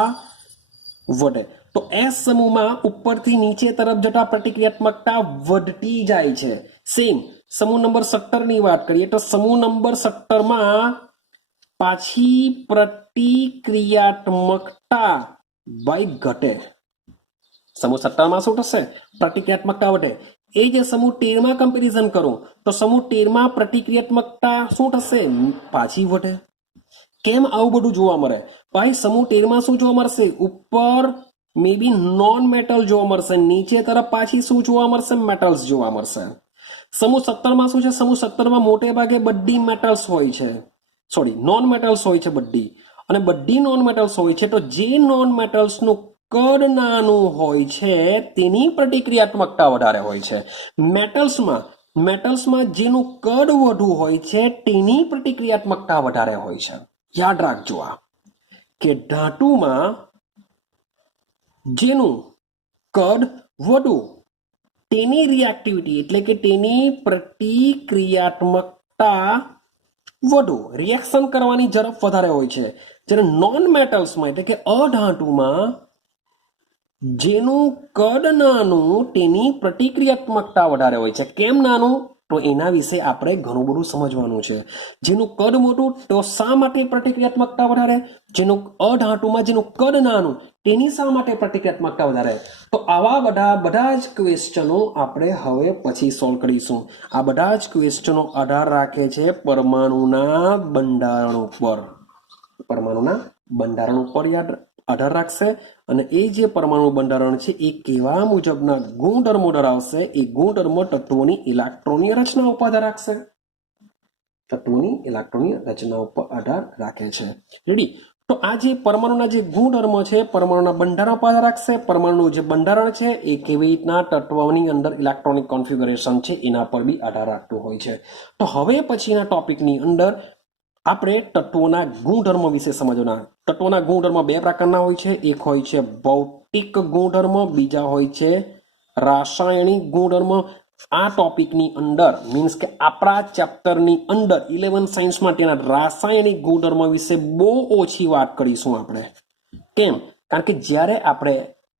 વધે. તો એસ સમૂહમાં ઉપરથી નીચે તરફ જતા પ્રતિક્રિયાત્મકતા વધતી જાય છે. સેમ સમૂહ નંબર 17 ની વાત કરીએ તો સમૂહ નંબર 17 માં પાછી પ્રતિક્રિયાત્મકતા ભાઈ ઘટે. સમૂહ 17 માં શું થશે? પ્રતિક્રિયાત્મકતા વધે. એ જ સમૂહ 13 માં કમ્પેરિઝન કરું તો સમૂહ 13 માં પ્રતિક્રિયાત્મકતા શું થશે? પાછી વધે. કેમ આવું બધું જોવા મળે? ભાઈ સમૂહ 13 માં શું જોવા મળશે? ઉપર મે બી નોન મેટલ જોવા મળશે, નીચે તરફ પાછી શું જોવા મળશે? મેટલ્સ જોવા મળશે. સમૂહ 17 માં શું છે? સમૂહ 17 માં મોટે ભાગે બધી મેટલ્સ હોય છે, સોરી નોન મેટલ્સ હોય છે બધી, અને બધી નોન મેટલ્સ હોય છે. તો જે નોન મેટલ્સનું કદ નાનું હોય છે તેની પ્રતિક્રિયાત્મકતા વધારે હોય છે. મેટલ્સમાં જેનું કદ વધુ હોય છે તેની પ્રતિક્રિયાત્મકતા વધારે હોય છે. યાદ રાખજો આ કે ધાતુમાં જેનું કદ વધુ તેની રિએક્ટિવિટી એટલે કે તેની પ્રતિક્રિયાત્મકતા વધુ, રિએક્શન કરવાની ઝડપ વધારે હોય છે. જ્યારે નોન મેટલ્સમાં એટલે કે અધાતુમાં જેનું કદ નાનું તેની પ્રતિક્રિયાત્મકતા વધારે હોય છે. કેમ નાનું? તો એના વિશે આપણે ઘણું બધું સમજવાનું છે. જેનું કદ મોટું તો શા માટે પ્રતિક્રિયાત્મકતા વધારે? જેનું અધાતુમાં જેનું કદ નાનું તેની શા માટે પ્રતિક્રિયાત્મકતા વધારે? તો આવા બધા જ ક્વેશ્ચનો આપણે હવે પછી સોલ્વ કરીશું. આ બધા જ ક્વેશ્ચનો આધાર રાખે છે પરમાણુના બંધારણ ઉપર. પરમાણુના બંધારણ ઉપર આધાર રાખશે, અને એ જે પરમાણુ બંધારણ છે એ કેવા મુજબના ગુણધર્મો ધરાવશે, એ ગુણધર્મો તત્વોની ઇલેક્ટ્રોનીય રચના ઉપર આધાર રાખશે. તત્વોની ઇલેક્ટ્રોનીય રચના ઉપર આધાર રાખે છે. રેડી? તો આ જે પરમાણુના જે ગુણધર્મો છે પરમાણુના બંધારણ પર આધાર રાખશે. પરમાણુનું જે બંધારણ છે એ કેવી રીતના તત્વોની અંદર ઇલેક્ટ્રોનિક કોન્ફિગરેશન છે એના પર બી આધાર રાખતું હોય છે. તો હવે પછીના ટોપિકની અંદર આપણે તત્વોના ગુણધર્મ વિશે સમજવાના. તત્વોના ગુણધર્મ બે પ્રકારના હોય છે. એક હોય છે ભૌતિક ગુણધર્મ, બીજા હોય છે રાસાયણિક ગુણધર્મ. આ ટોપિકની અંદર મીન્સ કે આપણા ચેપ્ટરની અંદર 11 સાયન્સ માટેના રાસાયણિક ગુણધર્મ વિશે બહુ ઓછી વાત કરીશું આપણે. કેમ? કારણ કે જ્યારે આપણે,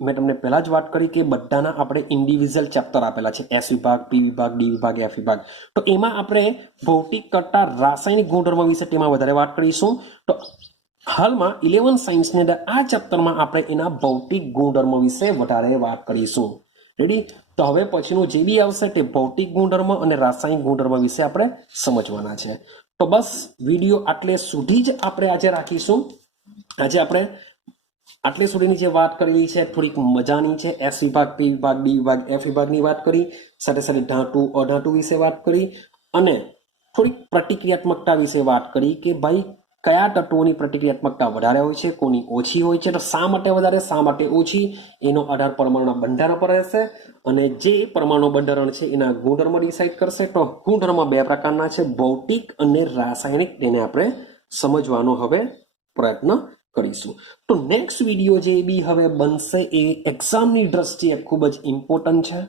મેં તમને પહેલા જ વાત કરી કે બધાના આપણે ઇન્ડિવિજ્યુઅલ ચેપ્ટર આપેલા છે, એસ વિભાગ, પી વિભાગ, ડી વિભાગ, એફ વિભાગ. તો એમાં આપણે ભૌતિક કરતા રાસાયણિક ગુણધર્મ વિશે તેમાં વધારે વાત કરીશું. તો હાલમાં 11 સાયન્સની અંદર આ ચેપ્ટરમાં આપણે એના ભૌતિક ગુણધર્મ વિશે વધારે વાત કરીશું. રેડી? તો હવે પછીનું જે બી આવશે તે ભૌતિક ગુણધર્મ અને રાસાયણિક ગુણધર્મ વિશે આપણે સમજવાના છે. તો બસ વિડીયો આટલે સુધી જ આપણે આજે રાખીશું. આજે આપણે આટલે સુધીની જે વાત કરેલી છે થોડીક મજાની છે. એસ વિભાગ, પી વિભાગ, ડી વિભાગ, એફ વિભાગની વાત કરી, સાથે સાથે ધાતુ અધાતુ વિશે વાત કરી, અને થોડીક પ્રતિક્રિયાત્મકતા વિશે વાત કરી કે ભાઈ કયા તત્વોની પ્રતિક્રિયાત્મકતા વધારે હોય છે, કોની ઓછી હોય છે, તો શા માટે વધારે, શા માટે ઓછી, એનો આધાર પરમાણુના બંધારણ પર રહેશે. અને જે પરમાણુ બંધારણ છે એના ગુણધર્મ ડિસાઇડ કરશે. તો ગુણધર્મ બે પ્રકારના છે, ભૌતિક અને રાસાયણિક. તેને આપણે સમજવાનો હવે પ્રયત્ન કરીશું. તો નેક્સ્ટ વિડીયો જે બી હવે બનશે એ એક્ઝામની દ્રષ્ટિએ ખૂબ જ ઇમ્પોર્ટન્ટ છે.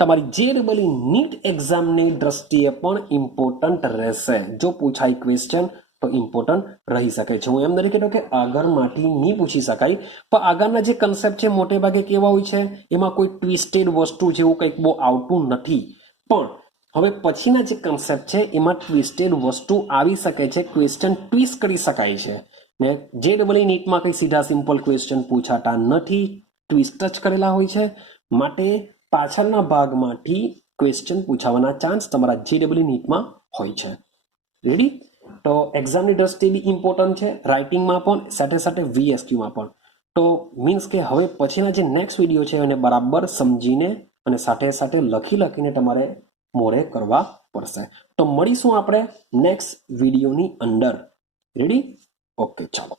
તમારી JEE નીટ એક્ઝામની દ્રષ્ટિએ પણ ઇમ્પોર્ટન્ટ રહેશે. જો પૂછાય ક્વેશ્ચન તો ઇમ્પોર્ટન્ટ રહી શકે છે. હું એમ નથી કહેતો કે આગળમાંથી નહીં પૂછી શકાય, પણ આગળના જે કન્સેપ્ટ છે મોટે ભાગે કેવા હોય છે, એમાં કોઈ ટ્વિસ્ટેડ વસ્તુ જેવું કંઈક બહુ આવતું નથી. પણ હવે પછીના જે કન્સેપ્ટ છે એમાં ટ્વિસ્ટેડ વસ્તુ આવી શકે છે, ક્વેશ્ચન ટ્વિસ્ટ કરી શકાય છે. ને JEE નીટમાં કંઈ સીધા સિમ્પલ ક્વેશ્ચન પૂછાતા નથી, ટ્વિસ્ટ જ કરેલા હોય છે. માટે પાછળના ભાગમાંથી ક્વેશ્ચન પૂછાવાના ચાન્સ તમારા JEE નીટમાં હોય છે. રેડી? તો એક્ઝામની દ્રષ્ટિએ બી ઇમ્પોર્ટન્ટ છે, રાઇટિંગમાં પણ, સાથે સાથે VSQમાં પણ. તો મીન્સ કે હવે પછીના જે નેક્સ્ટ વિડીયો છે એને બરાબર સમજીને અને સાથે સાથે લખીને તમારે મોરે કરવા પડશે. તો મળીશું આપણે નેક્સ્ટ વિડીયોની અંદર. રેડી? ઓકે, ચાલો.